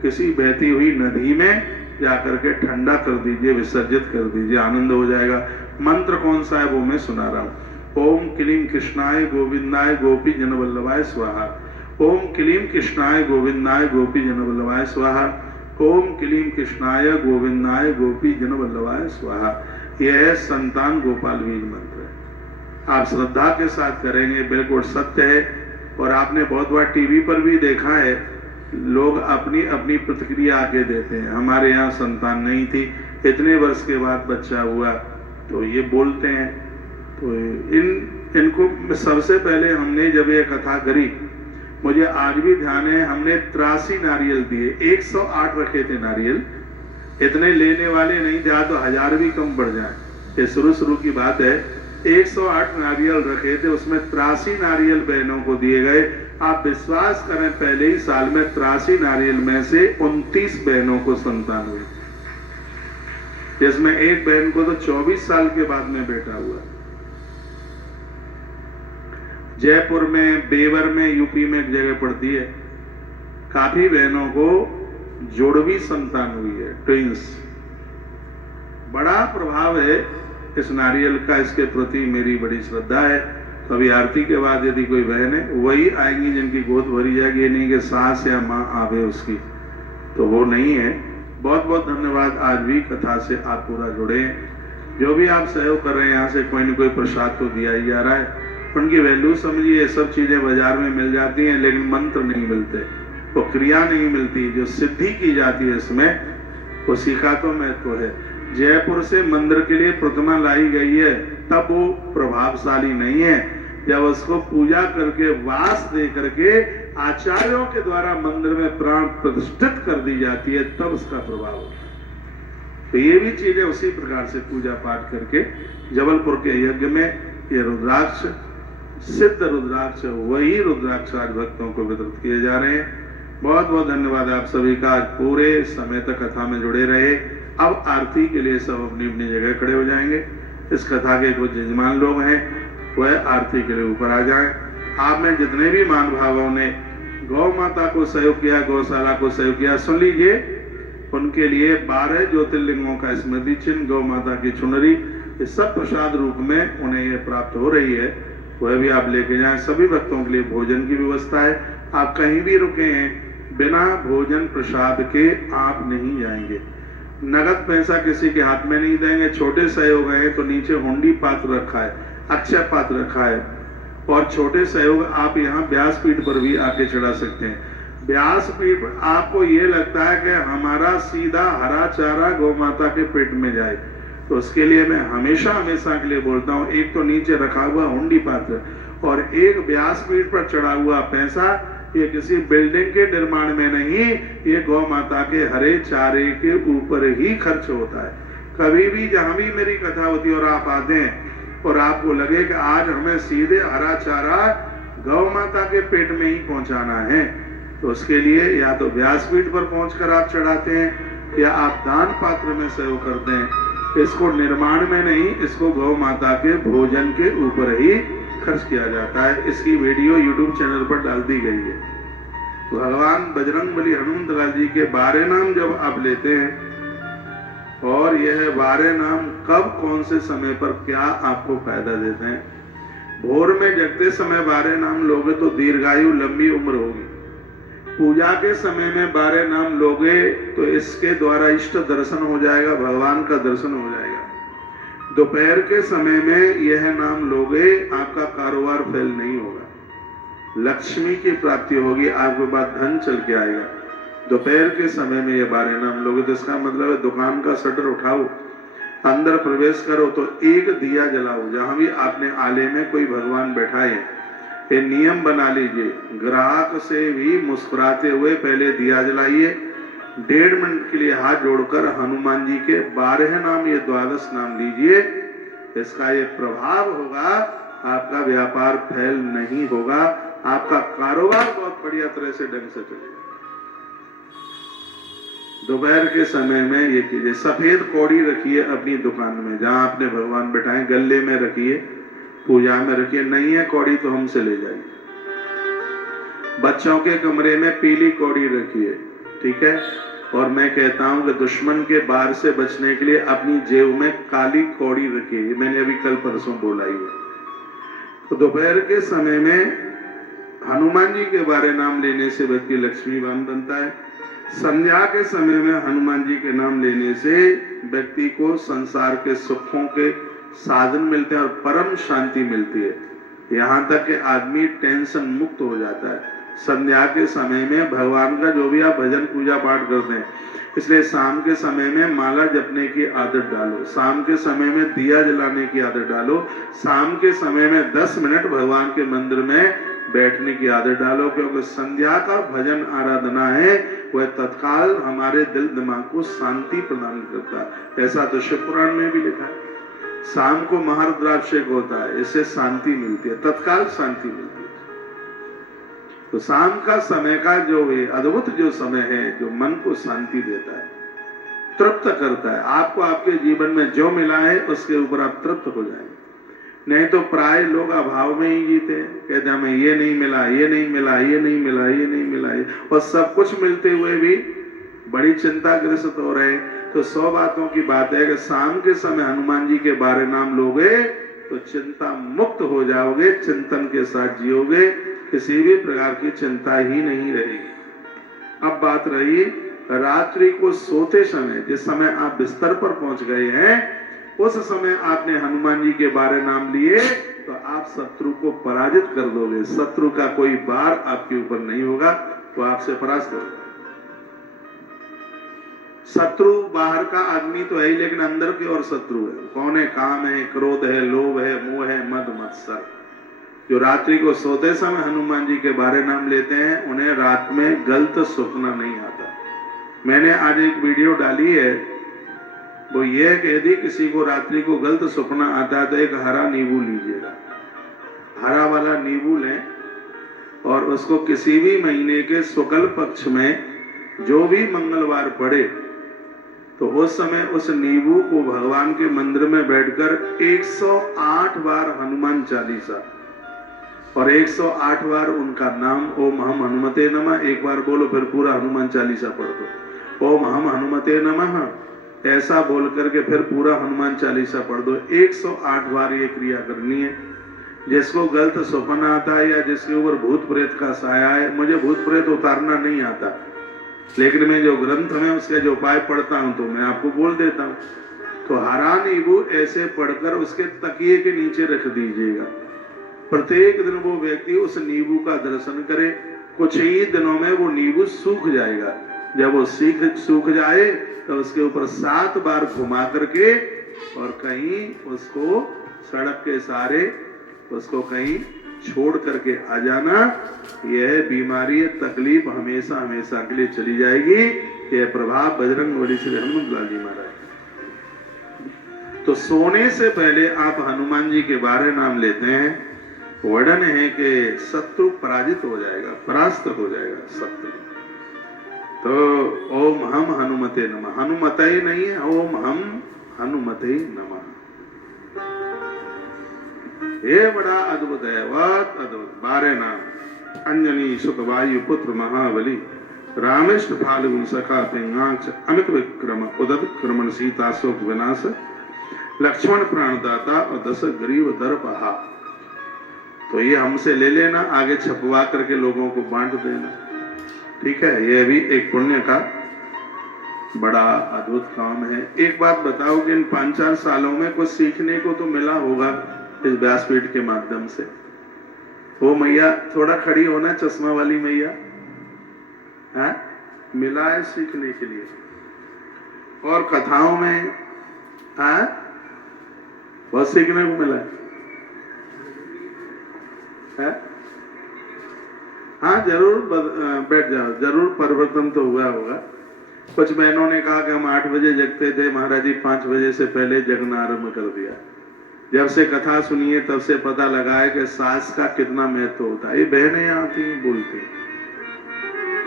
किसी बहती हुई नदी में जाकर के ठंडा कर दीजिए, विसर्जित कर दीजिए, आनंद हो जाएगा। मंत्र कौन सा है वो मैं सुना रहा हूँ। ओम क्लीम कृष्णाय गोविंदाय गोपी जन वल्लभाय स्वाहा। ओम क्लीम कृष्णाय गोविंदाय गोपी जन वल्लभाय स्वाहा। ओम क्लीम कृष्णाय गोविंदाय गोपी जन वल्लभाय स्वाहा। यह है संतान गोपाल बीज मंत्र है। आप श्रद्धा के साथ करेंगे, बिल्कुल सत्य है। और आपने बहुत बार टीवी पर भी देखा है, लोग अपनी अपनी प्रतिक्रिया आके देते हैं। हमारे यहाँ संतान नहीं थी, इतने वर्ष के बाद बच्चा हुआ, तो ये बोलते हैं। तो इनको सबसे पहले हमने जब ये कथा करी, मुझे आज भी ध्यान है, हमने 83 नारियल दिए, 108 रखे थे नारियल। इतने लेने वाले नहीं थे तो 1000 भी कम पड़ जाए। ये शुरू की बात है। 108 नारियल रखे थे, उसमें 83 नारियल बहनों को दिए गए। आप विश्वास करें, पहले ही साल में 83 नारियल में से 29 बहनों को संतान हुई, जिसमें एक बहन को तो 24 साल के बाद में बेटा हुआ। जयपुर में, बेवर में, यूपी में एक जगह पड़ती है, काफी बहनों को जोड़वी संतान हुई है, ट्विंस। बड़ा प्रभाव है इस नारियल का, इसके प्रति मेरी बड़ी श्रद्धा है। तो अभी आरती के बाद यदि कोई बहन है, वही आएंगी जिनकी गोद भरी जाएगी। ये नहीं कि सास या माँ आवे उसकी, तो वो नहीं है। बहुत बहुत धन्यवाद। आज भी कथा से आप पूरा जुड़े। जो भी आप सहयोग कर रहे हैं, यहाँ से कोई न कोई प्रसाद तो दिया ही जा रहा है। उनकी वैल्यू समझिए। ये सब चीजें बाजार में मिल जाती हैं, लेकिन मंत्र नहीं मिलते, वो क्रिया नहीं मिलती जो सिद्धि की जाती है इसमें, उसी का तो महत्व है। जयपुर से मंदिर के लिए प्रतिमा लाई गई है, तब वो प्रभावशाली नहीं है। जब उसको पूजा करके वास दे करके आचार्यों के द्वारा मंदिर में प्राण प्रतिष्ठित कर दी जाती है, तब उसका प्रभाव होता है। तो ये भी चीजें उसी प्रकार से पूजा पाठ करके जबलपुर के यज्ञ में ये रुद्राक्ष, सिद्ध रुद्राक्ष, वही रुद्राक्ष आज भक्तों को वितरित किए जा रहे हैं। बहुत बहुत धन्यवाद आप सभी का। आज पूरे समय तक कथा में जुड़े रहे। अब आरती के लिए सब अपनी अपनी जगह खड़े हो जाएंगे। इस कथा के कुछ यजमान लोग हैं, वह आरती के लिए ऊपर आ जाएं। आप में जितने भी मान भावों ने गौ माता को सहयोग किया, गौशाला को सहयोग किया, सुन लीजिए, उनके लिए 12 ज्योतिर्लिंगों का स्मृति चिन्ह, गौ माता की चुनरी, ये सब प्रसाद रूप में उन्हें ये प्राप्त हो रही है। वह भी आप लेके जाएं। सभी भक्तों के लिए भोजन की व्यवस्था है। आप कहीं भी रुके हैं, बिना भोजन प्रसाद के आप नहीं जाएंगे। नगद पैसा किसी के हाथ में नहीं देंगे। छोटे सहयोग है तो नीचे हुंडी पात्र रखा है, अक्षय पात्र रखा है, और छोटे सहयोग आप यहाँ व्यासपीठ पर भी आके चढ़ा सकते हैं। व्यासपीठ पर आपको ये लगता है कि हमारा सीधा हरा चारा गौ माता के पेट में जाए, तो उसके लिए मैं हमेशा के लिए बोलता हूँ, एक तो नीचे रखा हुआ हुंडी पात्र और एक व्यासपीठ पर चढ़ा हुआ पैसा, ये किसी बिल्डिंग के निर्माण में नहीं, ये गौ माता के हरे चारे के ऊपर ही खर्च होता है। कभी भी जहां भी मेरी कथा होती है और आप आते हैं और आपको लगे कि आज हमें सीधे हरा चारा गौ माता के पेट में ही पहुंचाना है, तो उसके लिए या तो व्यासपीठ पर पहुंचकर आप चढ़ाते हैं या आप दान पात्र में सहयोग करते हैं। इसको निर्माण में नहीं, इसको गौ माता के भोजन के ऊपर ही खर्च किया जाता है। इसकी वीडियो YouTube चैनल पर डाल दी गई है। तो भगवान बजरंगबली हनुमंतलाल जी के 12 नाम जब आप लेते हैं और यह 12 नाम कब कौन से समय पर क्या आपको फायदा देते हैं, भोर में जगते समय 12 नाम लोगे तो दीर्घायु लंबी उम्र होगी। पूजा के समय में 12 नाम लोगे तो इसके द्वारा इष्ट दर्शन हो जाएगा, भगवान का दर्शन हो जाएगा। दोपहर के समय में यह नाम लोगे आपका कारोबार फेल नहीं होगा, लक्ष्मी की प्राप्ति होगी, आपके पास धन चल के आएगा। दोपहर के समय में ये 12 नाम लोगे तो इसका मतलब है दुकान का शटर उठाओ, अंदर प्रवेश करो तो एक दिया जलाओ। जहां भी आपने आले में कोई भगवान बैठाए, ये नियम बना लीजिए, ग्राहक से भी मुस्कुराते हुए पहले दिया जलाइए। 1.5 मिनट के लिए हाथ जोड़कर हनुमान जी के 12 नाम, ये 12 नाम लीजिए। इसका ये प्रभाव होगा, आपका व्यापार फेल नहीं होगा, आपका कारोबार बहुत बढ़िया तरह से ढंग से चलेगा। दोपहर के समय में ये कीजिए। सफेद कौड़ी रखिए अपनी दुकान में, जहां आपने भगवान बैठाए गले में रखिए, पूजा में रखिए। नहीं है कौड़ी तो हमसे ले जाइए। बच्चों के कमरे में पीली कौड़ी रखिए, ठीक है। और मैं कहता हूं कि दुश्मन के बार से बचने के लिए अपनी जेब में काली कौड़ी रखिए। मैंने अभी कल परसों बोला ही है। तो दोपहर के समय में हनुमान जी के 12 नाम लेने से व्यक्ति लक्ष्मीवान बनता है। संध्या के समय में हनुमान जी के नाम लेने से व्यक्ति को संसार के सुखों के साधन मिलते हैं और परम शांति मिलती है। यहाँ तक कि आदमी टेंशन मुक्त हो जाता है। संध्या के समय में भगवान का जो भी आप भजन पूजा पाठ करते हैं, इसलिए शाम के समय में माला जपने की आदत डालो, शाम के समय में दिया जलाने की आदत डालो, शाम के समय में 10 मिनट भगवान के मंदिर में बैठने की आदत डालो, क्योंकि संध्या का भजन आराधना है वह तत्काल हमारे दिल दिमाग को शांति प्रदान करता है। ऐसा तो शिव पुराण में भी लिखा है। शाम को महारुद्राभिषेक होता है, इससे शांति मिलती है, तत्काल शांति मिलती है। तो शाम का समय का जो ये अद्भुत जो समय है, जो मन को शांति देता है, तृप्त करता है। आपको आपके जीवन में जो मिला है उसके ऊपर आप तृप्त हो जाएंगे। नहीं तो प्राय लोग अभाव में ही जीते हैं, कहते हैं हमें ये नहीं मिला, ये नहीं मिला, ये नहीं मिला, ये नहीं मिला, और सब कुछ मिलते हुए भी बड़ी चिंता ग्रस्त हो रहे हैं। तो 100 बातों की बात है कि शाम के समय हनुमान जी के 12 नाम लोगे तो चिंता मुक्त हो जाओगे, चिंतन के साथ जियोगे, किसी भी प्रकार की चिंता ही नहीं रहेगी। अब बात रही रात्रि को सोते समय, जिस समय आप बिस्तर पर पहुंच गए हैं, उस समय आपने हनुमान जी के 12 नाम लिए तो आप शत्रु को पराजित कर दोगे। शत्रु का कोई बार आपके ऊपर नहीं होगा, तो आपसे परास्त होगा। शत्रु बाहर का आदमी तो है ही, लेकिन अंदर की ओर शत्रु है। कौन है? काम है, क्रोध है, लोभ है, मोह है, मद मत्सर। जो रात्रि को सोते समय हनुमान जी के 12 नाम लेते हैं, उन्हें रात में गलत सपना नहीं आता। मैंने आज एक वीडियो डाली है, वो ये है यदि किसी को रात्रि को गलत सपना आता है तो एक हरा नींबू लीजिएगा, हरा वाला नींबू लें और उसको किसी भी महीने के शुक्ल पक्ष में जो भी मंगलवार पड़े तो उस समय उस नींबू को भगवान के मंदिर में बैठकर 108 बार हनुमान चालीसा और 108 बार उनका नाम ओम हम हनुमते नमः एक बार बोलो, फिर पूरा हनुमान चालीसा पढ़ दो। ओम हम हनुमते नमः ऐसा बोल करके फिर पूरा हनुमान चालीसा पढ़ दो। 108 बार ये क्रिया करनी है। जिसको गलत स्वप्न आता है या जिसके ऊपर भूत प्रेत का साया है, मुझे भूत प्रेत उतारना नहीं आता, लेकिन मैं जो ग्रंथ में उसके जो उपाय पढ़ता हूं तो मैं आपको बोल देता हूं। तो हरा नींबू ऐसे पढ़कर उसके तकिए के नीचे रख दीजिएगा। प्रत्येक दिन वो व्यक्ति उस नींबू का दर्शन करे, कुछ ही दिनों में वो नींबू सूख जाएगा। जब वो सूख जाए तो उसके ऊपर 7 बार घुमा करके और कहीं उसको सड़क के सहारे उसको कहीं छोड़ करके आ जाना। यह बीमारी तकलीफ हमेशा हमेशा के लिए चली जाएगी। यह प्रभाव बजरंग बली श्री हनुमान लाल जी महाराज। तो सोने से पहले आप हनुमान जी के 12 नाम लेते हैं। वर्णन है कि शत्रु पराजित हो जाएगा, परास्त हो जाएगा शत्रु। तो ओम हम हनुमते नमः, हनुमते ही नहीं है, ओम हम हनुमते नमः। ये बड़ा अद्भुत है, बहुत अद्भुत। 12 नाम। अंजनी सुत वायु पुत्र महाबली, रामेष्ट फाल्गुन सखा पिंगाक्ष, अमित विक्रम उदत क्रमण सीता शोक विनाश, लक्ष्मण प्राणदाता और 10 गरीब दर्पहा। तो ये हमसे ले लेना, आगे छपवा करके लोगों को बांट देना, ठीक है। यह भी एक पुण्य का बड़ा अद्भुत काम है। एक बात बताओ कि इन 5-4 सालों में कुछ सीखने को तो मिला होगा इस व्यासपीठ के माध्यम से। वो मैया थोड़ा खड़ी होना, चश्मा वाली मैया, है मिला है सीखने के लिए। और कथाओं में है बहुत सीखने को मिला है। हाँ जरूर बैठ जाओ, जरूर परिवर्तन तो हुआ होगा। कुछ बहनों ने कहा कि हम 8 बजे जगते थे, महाराज जी 5 बजे से पहले जगना आरंभ कर दिया। जब से कथा सुनिए तब से पता लगा है कि सास का कितना महत्व होता है। ये बहनें आती बोलती,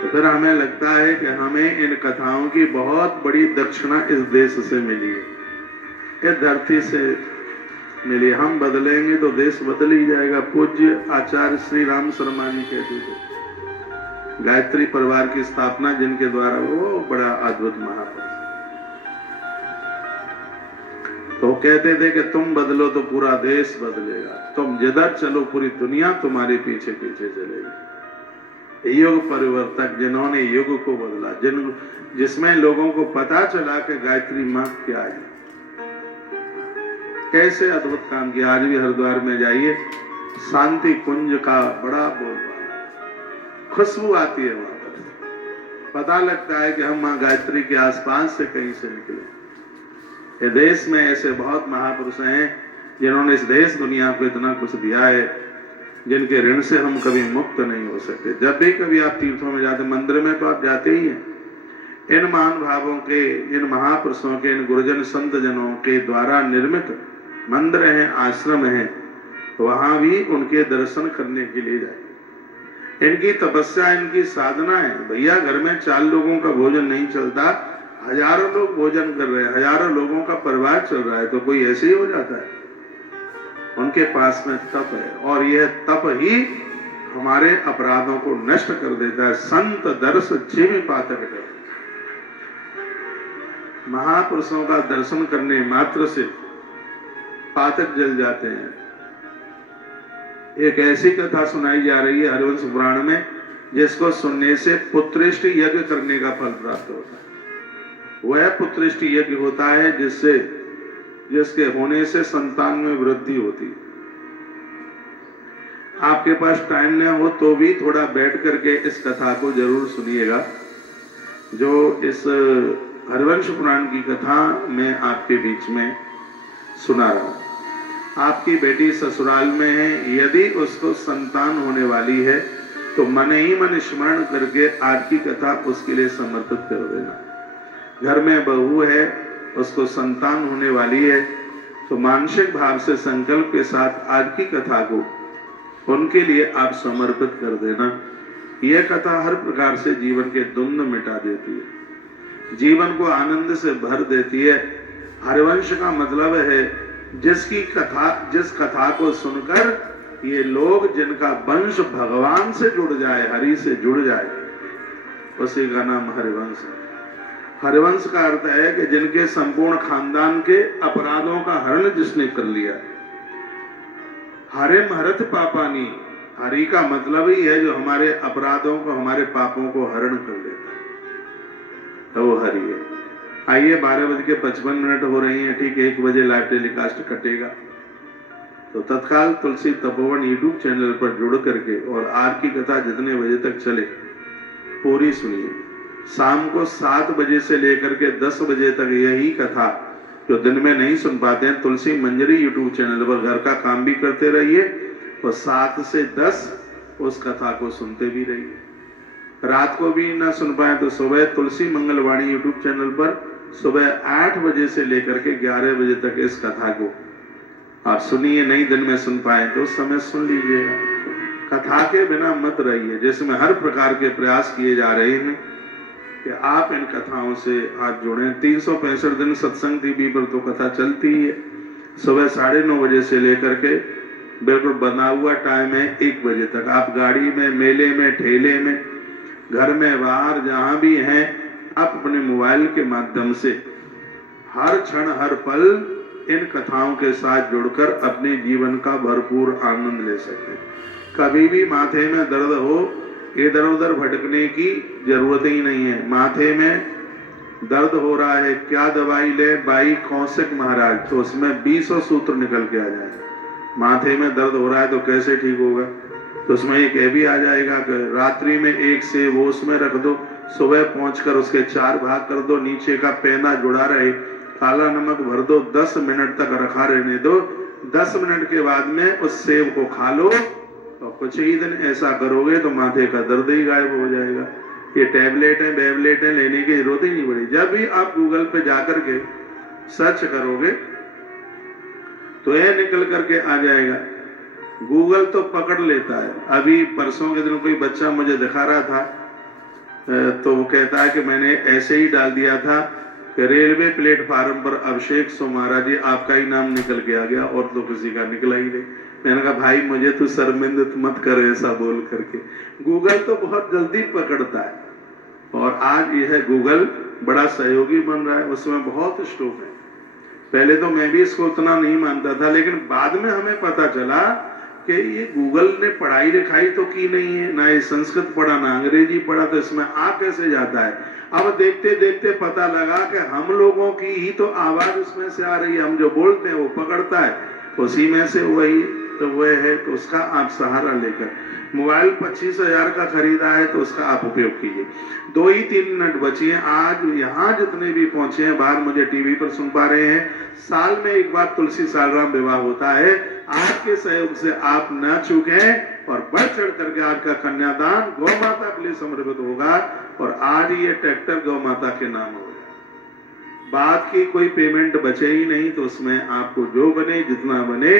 तो फिर हमें लगता है कि हमें इन कथाओं की बहुत बड़ी दक्षिणा इस देश से मिली है, इस धरती से मिली। हम बदलेंगे तो देश बदल ही जाएगा। पूज्य आचार्य श्री राम शर्मा जी कहते थे, गायत्री परिवार की स्थापना जिनके द्वारा, वो बड़ा अद्भुत महापुरुष। तो कहते थे कि तुम बदलो तो पूरा देश बदलेगा, तुम जिधर चलो पूरी दुनिया तुम्हारे पीछे पीछे चलेगी। युग परिवर्तक जिन्होंने युग को बदला, जिसमें लोगों को पता चला कि गायत्री मां क्या है, कैसे अद्भुत काम किया। आज भी हरिद्वार में जाइए, शांति कुंज का बड़ा बोलबाला, खुशबू आती है वहां पर, पता लगता है कि हम मां गायत्री के आसपास से कहीं से निकले। ये देश में ऐसे बहुत महापुरुष हैं जिन्होंने इस देश दुनिया को इतना कुछ दिया है, जिनके ऋण से हम कभी मुक्त नहीं हो सकते। जब भी कभी आप तीर्थों में जाते, मंदिर में तो आप जाते ही हैं, इन महान भावों के, इन महापुरुषों के, इन गुरुजन संत जनों के द्वारा निर्मित मंदिर हैं, आश्रम हैं, वहां भी उनके दर्शन करने के लिए जाए। इनकी तपस्या, इनकी साधना है। भैया घर में 4 लोगों का भोजन नहीं चलता, हजारों लोग भोजन कर रहे हैं, हजारों लोगों का परिवार चल रहा है, तो कोई ऐसे ही हो जाता है? उनके पास में तप है, और यह तप ही हमारे अपराधों को नष्ट कर देता है। संत दर्श जिमि पातक है। महापुरुषों का दर्शन करने मात्र से पातक जल जाते हैं। एक ऐसी कथा सुनाई जा रही है हरिवंश पुराण में, जिसको सुनने से पुत्रेष्ट यज्ञ करने का फल प्राप्त होता है। वह पुत्रेष्ट यज्ञ होता है जिसके होने से संतान में वृद्धि होती है। आपके पास टाइम न हो तो भी थोड़ा बैठ करके इस कथा को जरूर सुनिएगा, जो इस हरिवंश पुराण की कथा में आपके बीच में सुना रहा हूं। आपकी बेटी ससुराल में है, यदि उसको संतान होने वाली है तो मन ही मन स्मरण करके आज की कथा उसके लिए समर्पित कर देना। घर में बहू है, उसको संतान होने वाली है, तो मानसिक भाव से संकल्प के साथ आज की कथा को उनके लिए आप समर्पित कर देना। यह कथा हर प्रकार से जीवन के द्वंद्व मिटा देती है, जीवन को आनंद से भर देती है। हरिवंश का मतलब है जिस कथा को सुनकर ये लोग, जिनका वंश भगवान से जुड़ जाए, हरि से जुड़ जाए, उसी का नाम हरिवंश है। हरिवंश का अर्थ है कि जिनके संपूर्ण खानदान के अपराधों का हरण जिसने कर लिया। हरिम हरत पापानी, हरि का मतलब ही है जो हमारे अपराधों को, हमारे पापों को हरण कर लेता है, तो वो हरि है। आइए 12:55 हो रही हैं, ठीक 1 बजे लाइव टेलीकास्ट कटेगा, तो तत्काल तुलसी तपोवन यूट्यूब चैनल पर जुड़ करके और आज की कथा जितने बजे तक चले पूरी सुनिए। शाम को 7 बजे से लेकर के 10 बजे तक यही कथा जो दिन में नहीं सुन पाते हैं, तुलसी मंजरी यूट्यूब चैनल पर घर का काम भी करते रहिए और 7 से 10 उस कथा को सुनते भी रहिए। रात को भी ना सुन पाए तो सुबह तुलसी मंगलवाणी यूट्यूब चैनल पर सुबह 8 बजे से लेकर के 11 बजे तक इस कथा को आप सुनिए। नहीं दिन में सुन पाए तो उस समय सुन लीजिएगा। कथा के बिना मत रहिए, जिसमें हर प्रकार के प्रयास किए जा रहे हैं कि आप इन कथाओं से आज जुड़ें। 365 दिन सत्संग टीवी पर तो कथा चलती है, सुबह 9:30 बजे से लेकर के बिल्कुल बना हुआ टाइम है 1 बजे तक। आप गाड़ी में, मेले में, ठेले में, घर में, बाहर जहां भी हैं, आप अपने मोबाइल के माध्यम से हर क्षण हर पल इन कथाओं के साथ जुड़कर अपने जीवन का भरपूर आनंद ले सकते हैं। कभी भी माथे में दर्द हो, इधर उधर भटकने की जरूरत ही नहीं है। माथे में दर्द हो रहा है, क्या दवाई ले भाई कौशिक महाराज, तो उसमें 20 सूत्र निकल के आ जाएंगे। माथे में दर्द हो रहा है तो कैसे ठीक होगा, तो उसमें एक ये भी आ जाएगा कि रात्रि में 1 सेब वो उसमें रख दो, सुबह पहुंचकर उसके 4 भाग कर दो, नीचे का पैना जुड़ा रहे, काला नमक भर दो, 10 मिनट तक रखा रहने दो, 10 मिनट के बाद में उस सेब को खा लो, तो कुछ ही दिन ऐसा करोगे तो माथे का दर्द ही गायब हो जाएगा। ये टैबलेट है, बेबलेट है, लेने की जरूरत ही नहीं पड़ी। जब भी आप गूगल पे जाकर के सर्च करोगे तो यह निकल करके आ जाएगा। गूगल तो पकड़ लेता है। अभी परसों के दिन कोई बच्चा मुझे दिखा रहा था, तो वो कहता है कि मैंने ऐसे ही डाल दिया था कि रेलवे प्लेटफार्म पर अभिषेक सो महाराज जी आपका ही नाम निकल के आ गया और तो किसी का निकला ही नहीं। मैंने कहा भाई मुझे तो शर्मिंदा मत कर ऐसा बोल करके। गूगल तो बहुत जल्दी पकड़ता है और आज यह गूगल बड़ा सहयोगी बन रहा है, उसमें बहुत स्कोप है। पहले तो मैं भी इसको उतना नहीं मानता था, लेकिन बाद में हमें पता चला कि ये गूगल ने पढ़ाई लिखाई तो की नहीं है, ना ये संस्कृत पढ़ा ना अंग्रेजी पढ़ा, तो इसमें आ कैसे जाता है। अब देखते देखते पता लगा कि हम लोगों की ही तो आवाज उसमें से आ रही है, हम जो बोलते हैं वो पकड़ता है, उसी में से वही तो वह है। तो उसका आप सहारा लेकर, मोबाइल 25,000 का खरीदा है तो उसका आप उपयोग कीजिए। 2 ही 3 मिनट बची हैं। आज यहाँ जितने भी पहुंचे हैं, बाहर मुझे टीवी पर सुन पा रहे हैं, साल में एक बार तुलसी सालराम विवाह होता है। आपके सहयोग से आप न चूकें और बढ़ चढ़ करके आज का कन्यादान गौ माता के लिए समर्पित होगा और आज ये ट्रैक्टर गौ माता के नाम होगा। बात की कोई पेमेंट बचे ही नहीं, तो उसमें आपको जो बने जितना बने,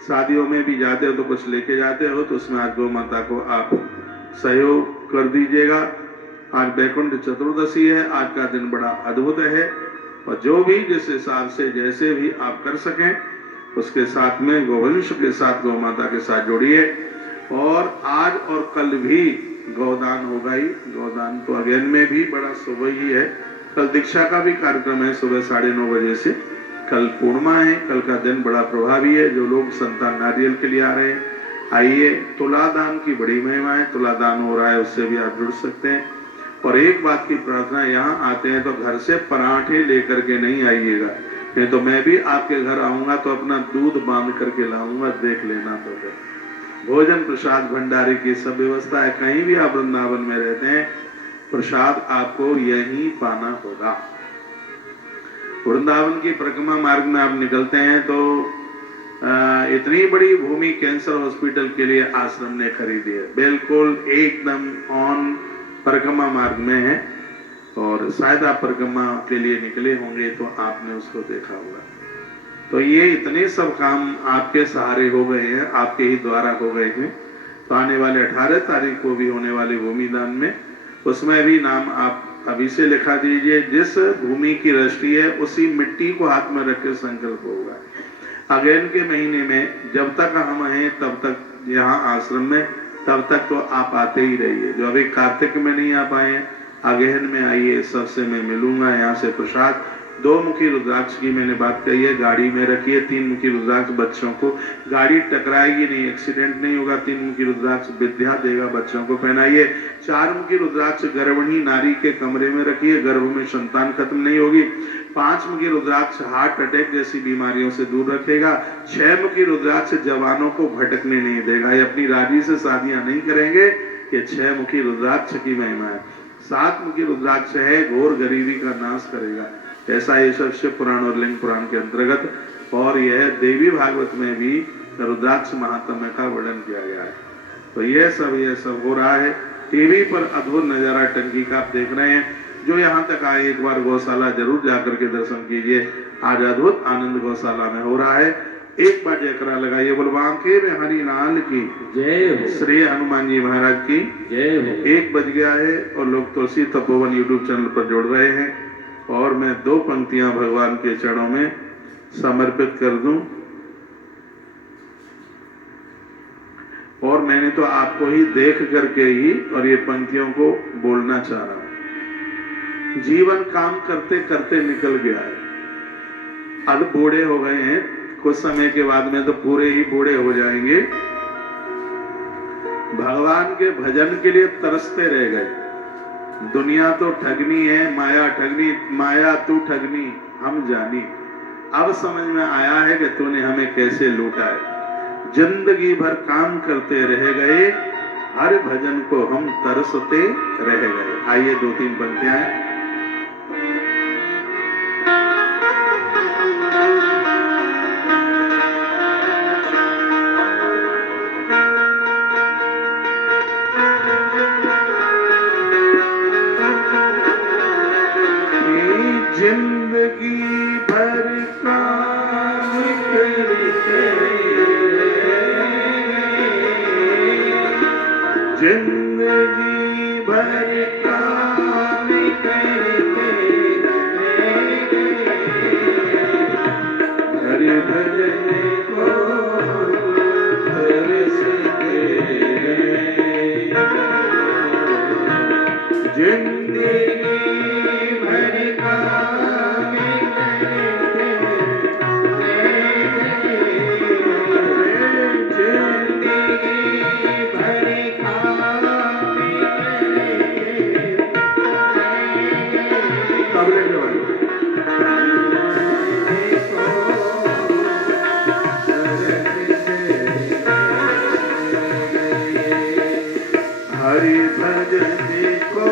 शादियों में भी जाते हो तो कुछ लेके जाते हो, तो उसमें आज गौ माता को आप सहयोग कर दीजिएगा। आज वैकुंठ चतुर्दशी है, आज का दिन बड़ा अद्भुत है और जो भी जिस हिसाब से जैसे भी आप कर सकें उसके साथ में गोवंश के साथ गौ माता के साथ जोड़िए। और आज और कल भी गौदान होगा ही। गौदान तो अगेन में भी बड़ा शुभ ही है। कल दीक्षा का भी कार्यक्रम है सुबह 9:30 बजे से। कल पूर्णिमा है, कल का दिन बड़ा प्रभावी है। जो लोग संतान नारियल के लिए आ रहे हैं आइए। तुलादान की बड़ी महिमा है, तुलादान हो रहा है, उससे भी आप जुड़ सकते हैं। और एक बात की प्रार्थना, यहाँ आते हैं तो घर से पराठे लेकर के नहीं आइएगा, नहीं तो मैं भी आपके घर आऊंगा तो अपना दूध बांध करके लाऊंगा, देख लेना। तो भोजन प्रसाद भंडारे की सब व्यवस्था है। कहीं भी आप वृंदावन में रहते हैं, प्रसाद आपको यहीं पाना होगा। वृंदावन की परिक्रमा मार्ग में आप निकलते हैं तो इतनी बड़ी भूमि कैंसर हॉस्पिटल के लिए आश्रम ने खरीदी है, बिल्कुल एकदम ऑन परिक्रमा मार्ग में है। और शायद आप परिक्रमा के लिए निकले होंगे तो आपने उसको देखा होगा। तो ये इतने सब काम आपके सहारे हो गए हैं, आपके ही द्वारा हो गए हैं। तो आने वाले 18 तारीख को भी होने वाले भूमिदान में, उसमें भी नाम आप अभी से लिखा दीजिए। जिस भूमि की रजिस्ट्री है उसी मिट्टी को हाथ में रख के संकल्प होगा। अगेन के महीने में जब तक हम हैं तब तक यहाँ आश्रम में, तब तक तो आप आते ही रहिए। जो अभी कार्तिक में नहीं आ पाए हैं, अगहन में आइए, सबसे मैं मिलूंगा। यहाँ से प्रसाद 2 मुखी रुद्राक्ष की मैंने बात कही है, गाड़ी में रखिए। 3 मुखी रुद्राक्ष बच्चों को, गाड़ी टकराएगी नहीं, एक्सीडेंट नहीं होगा। 3 मुखी रुद्राक्ष विद्या देगा, बच्चों को पहनाइए। 4 मुखी रुद्राक्ष गर्भिणी नारी के कमरे में रखिए, गर्भ में संतान खत्म नहीं होगी। 5 मुखी रुद्राक्ष हार्ट अटैक जैसी बीमारियों से दूर रखेगा। 6 मुखी रुद्राक्ष जवानों को भटकने नहीं देगा, ये अपनी राजी से शादियां नहीं करेंगे। ये 6 मुखी रुद्राक्ष की महिमा है। 7 मुखी रुद्राक्ष है, घोर गरीबी का नाश करेगा। ऐसा ये सब शिव पुराण और लिंग पुराण के अंतर्गत, और यह देवी भागवत में भी रुद्राक्ष महात्म्य का वर्णन किया गया है। तो ये सब हो रहा है। टीवी पर अद्भुत नजारा टंकी का आप देख रहे हैं। जो यहाँ तक आए एक बार गौशाला जरूर जाकर के दर्शन कीजिए। आज अद्भुत आनंद गौशाला में हो रहा है। एक बार जयकरा लगाइए, बोल बांके बिहारी लाल की जय हो, श्री हनुमान जी महाराज की जय हो। 1 बज गया है और लोग तुलसी तपोवन यूट्यूब चैनल पर जुड़ रहे हैं। और मैं 2 पंक्तियां भगवान के चरणों में समर्पित कर दूं। और मैंने तो आपको ही देख करके ही और ये पंक्तियों को बोलना चाह रहा हूं। जीवन काम करते करते निकल गया है, अब बूढ़े हो गए हैं, कुछ समय के बाद में तो पूरे ही बूढ़े हो जाएंगे। भगवान के भजन के लिए तरसते रह गए। दुनिया तो ठगनी है, माया ठगनी, माया तू ठगनी हम जानी। अब समझ में आया है कि तूने हमें कैसे लूटा है। जिंदगी भर काम करते रह गए, हर भजन को हम तरसते रह गए। आइए 2-3 पंक्तियां हैं। जिंदगी भर काम करते, जिंदगी भर काम करते, हरि भजन को तरसते, जिंदगी भर काम करते, जिंदगी भर काम करते। तबले के वाले हरि भजन को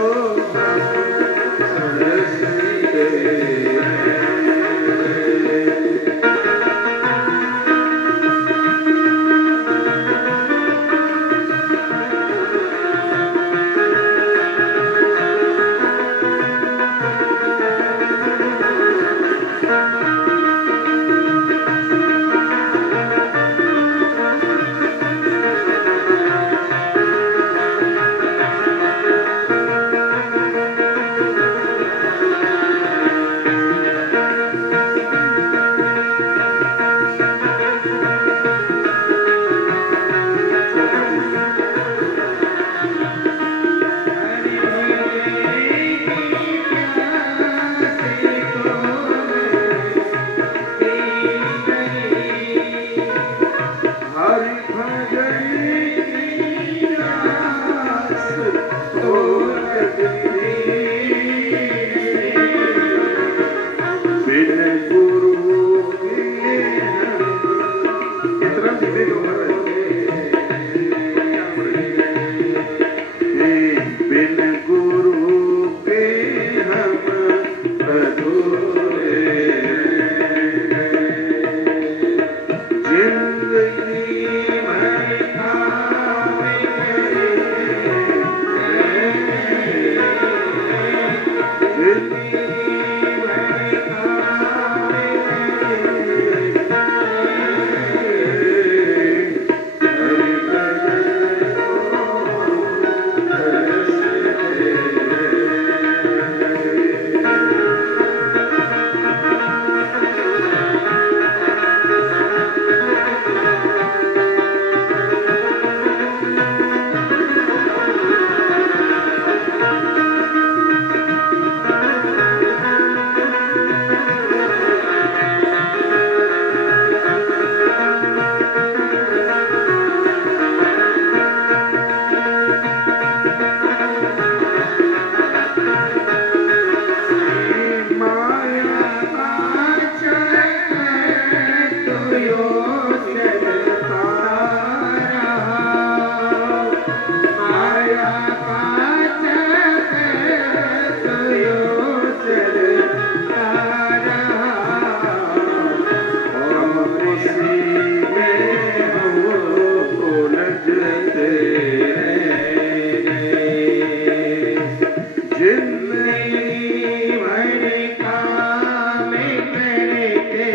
जिंदगी भर काम करते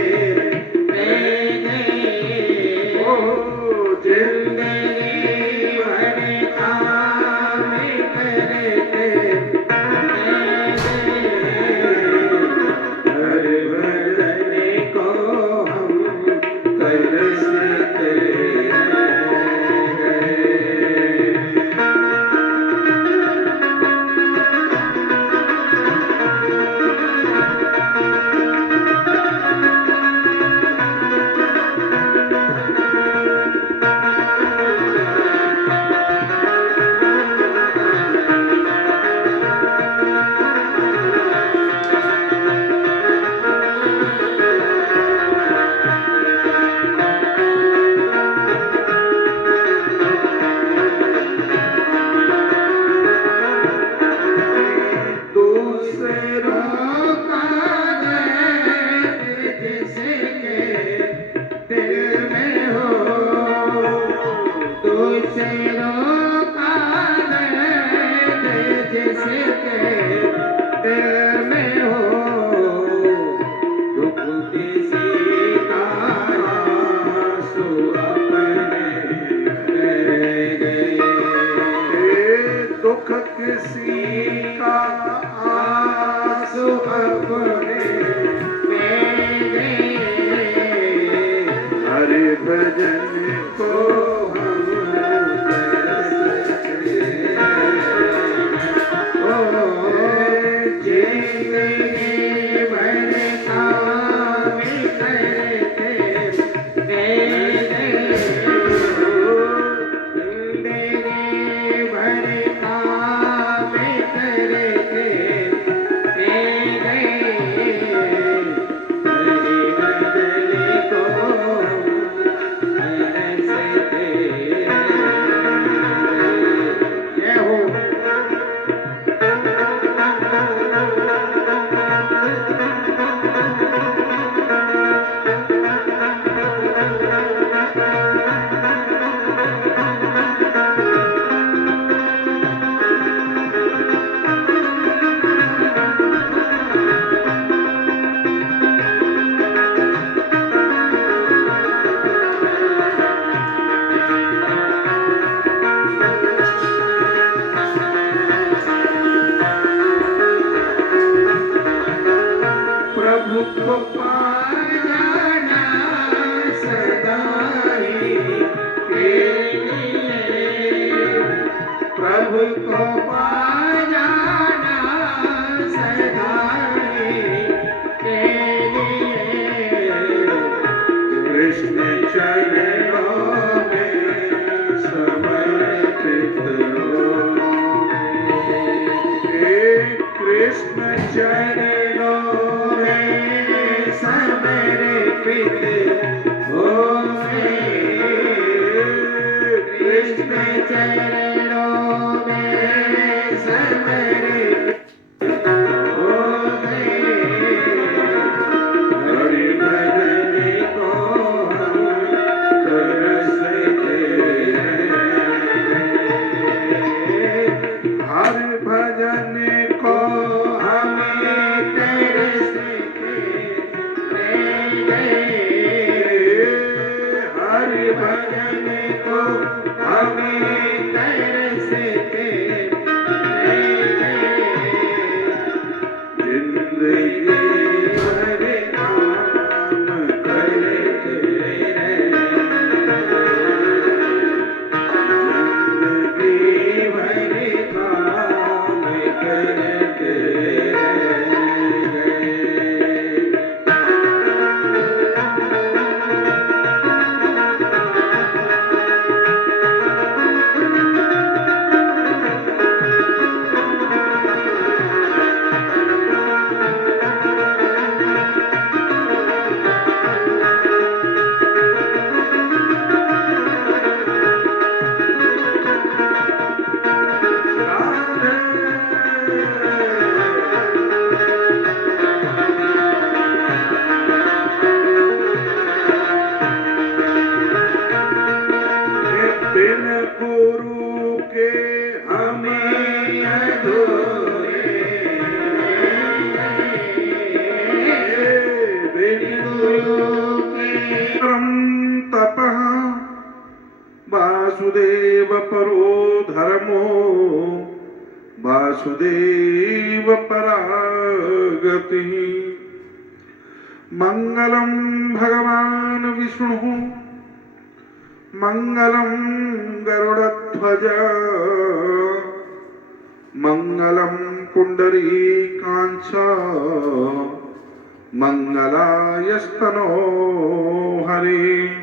रहेंगे। ओ जिंदगी भर काम करते रहेंगे। हर भजन को हम तरसते दुख किसी का आंसू अपने हरे भजन को हम तरसते ओ जिंदगी भर काम करते रहेंगे। जिंदगी भर काम करते रहेंगे। हरि भजन को तरसते जय हो। प्रभु को पाना सदा ही के लिए। प्रभु को पाना सदा ही के लिए। कृष्ण चरणों में समर्पित हो। कृष्ण चरणों समर्पित हो। कृष्ण चरणों में समर्पित हो गए। हरि भजन को हम तरसते हर भजन को हमें वासुदेव परागति मंगलम भगवान विष्णु मंगलम गरुड़ध्वज मंगलम पुंडरीकांच मंगलायस्तनो हरे।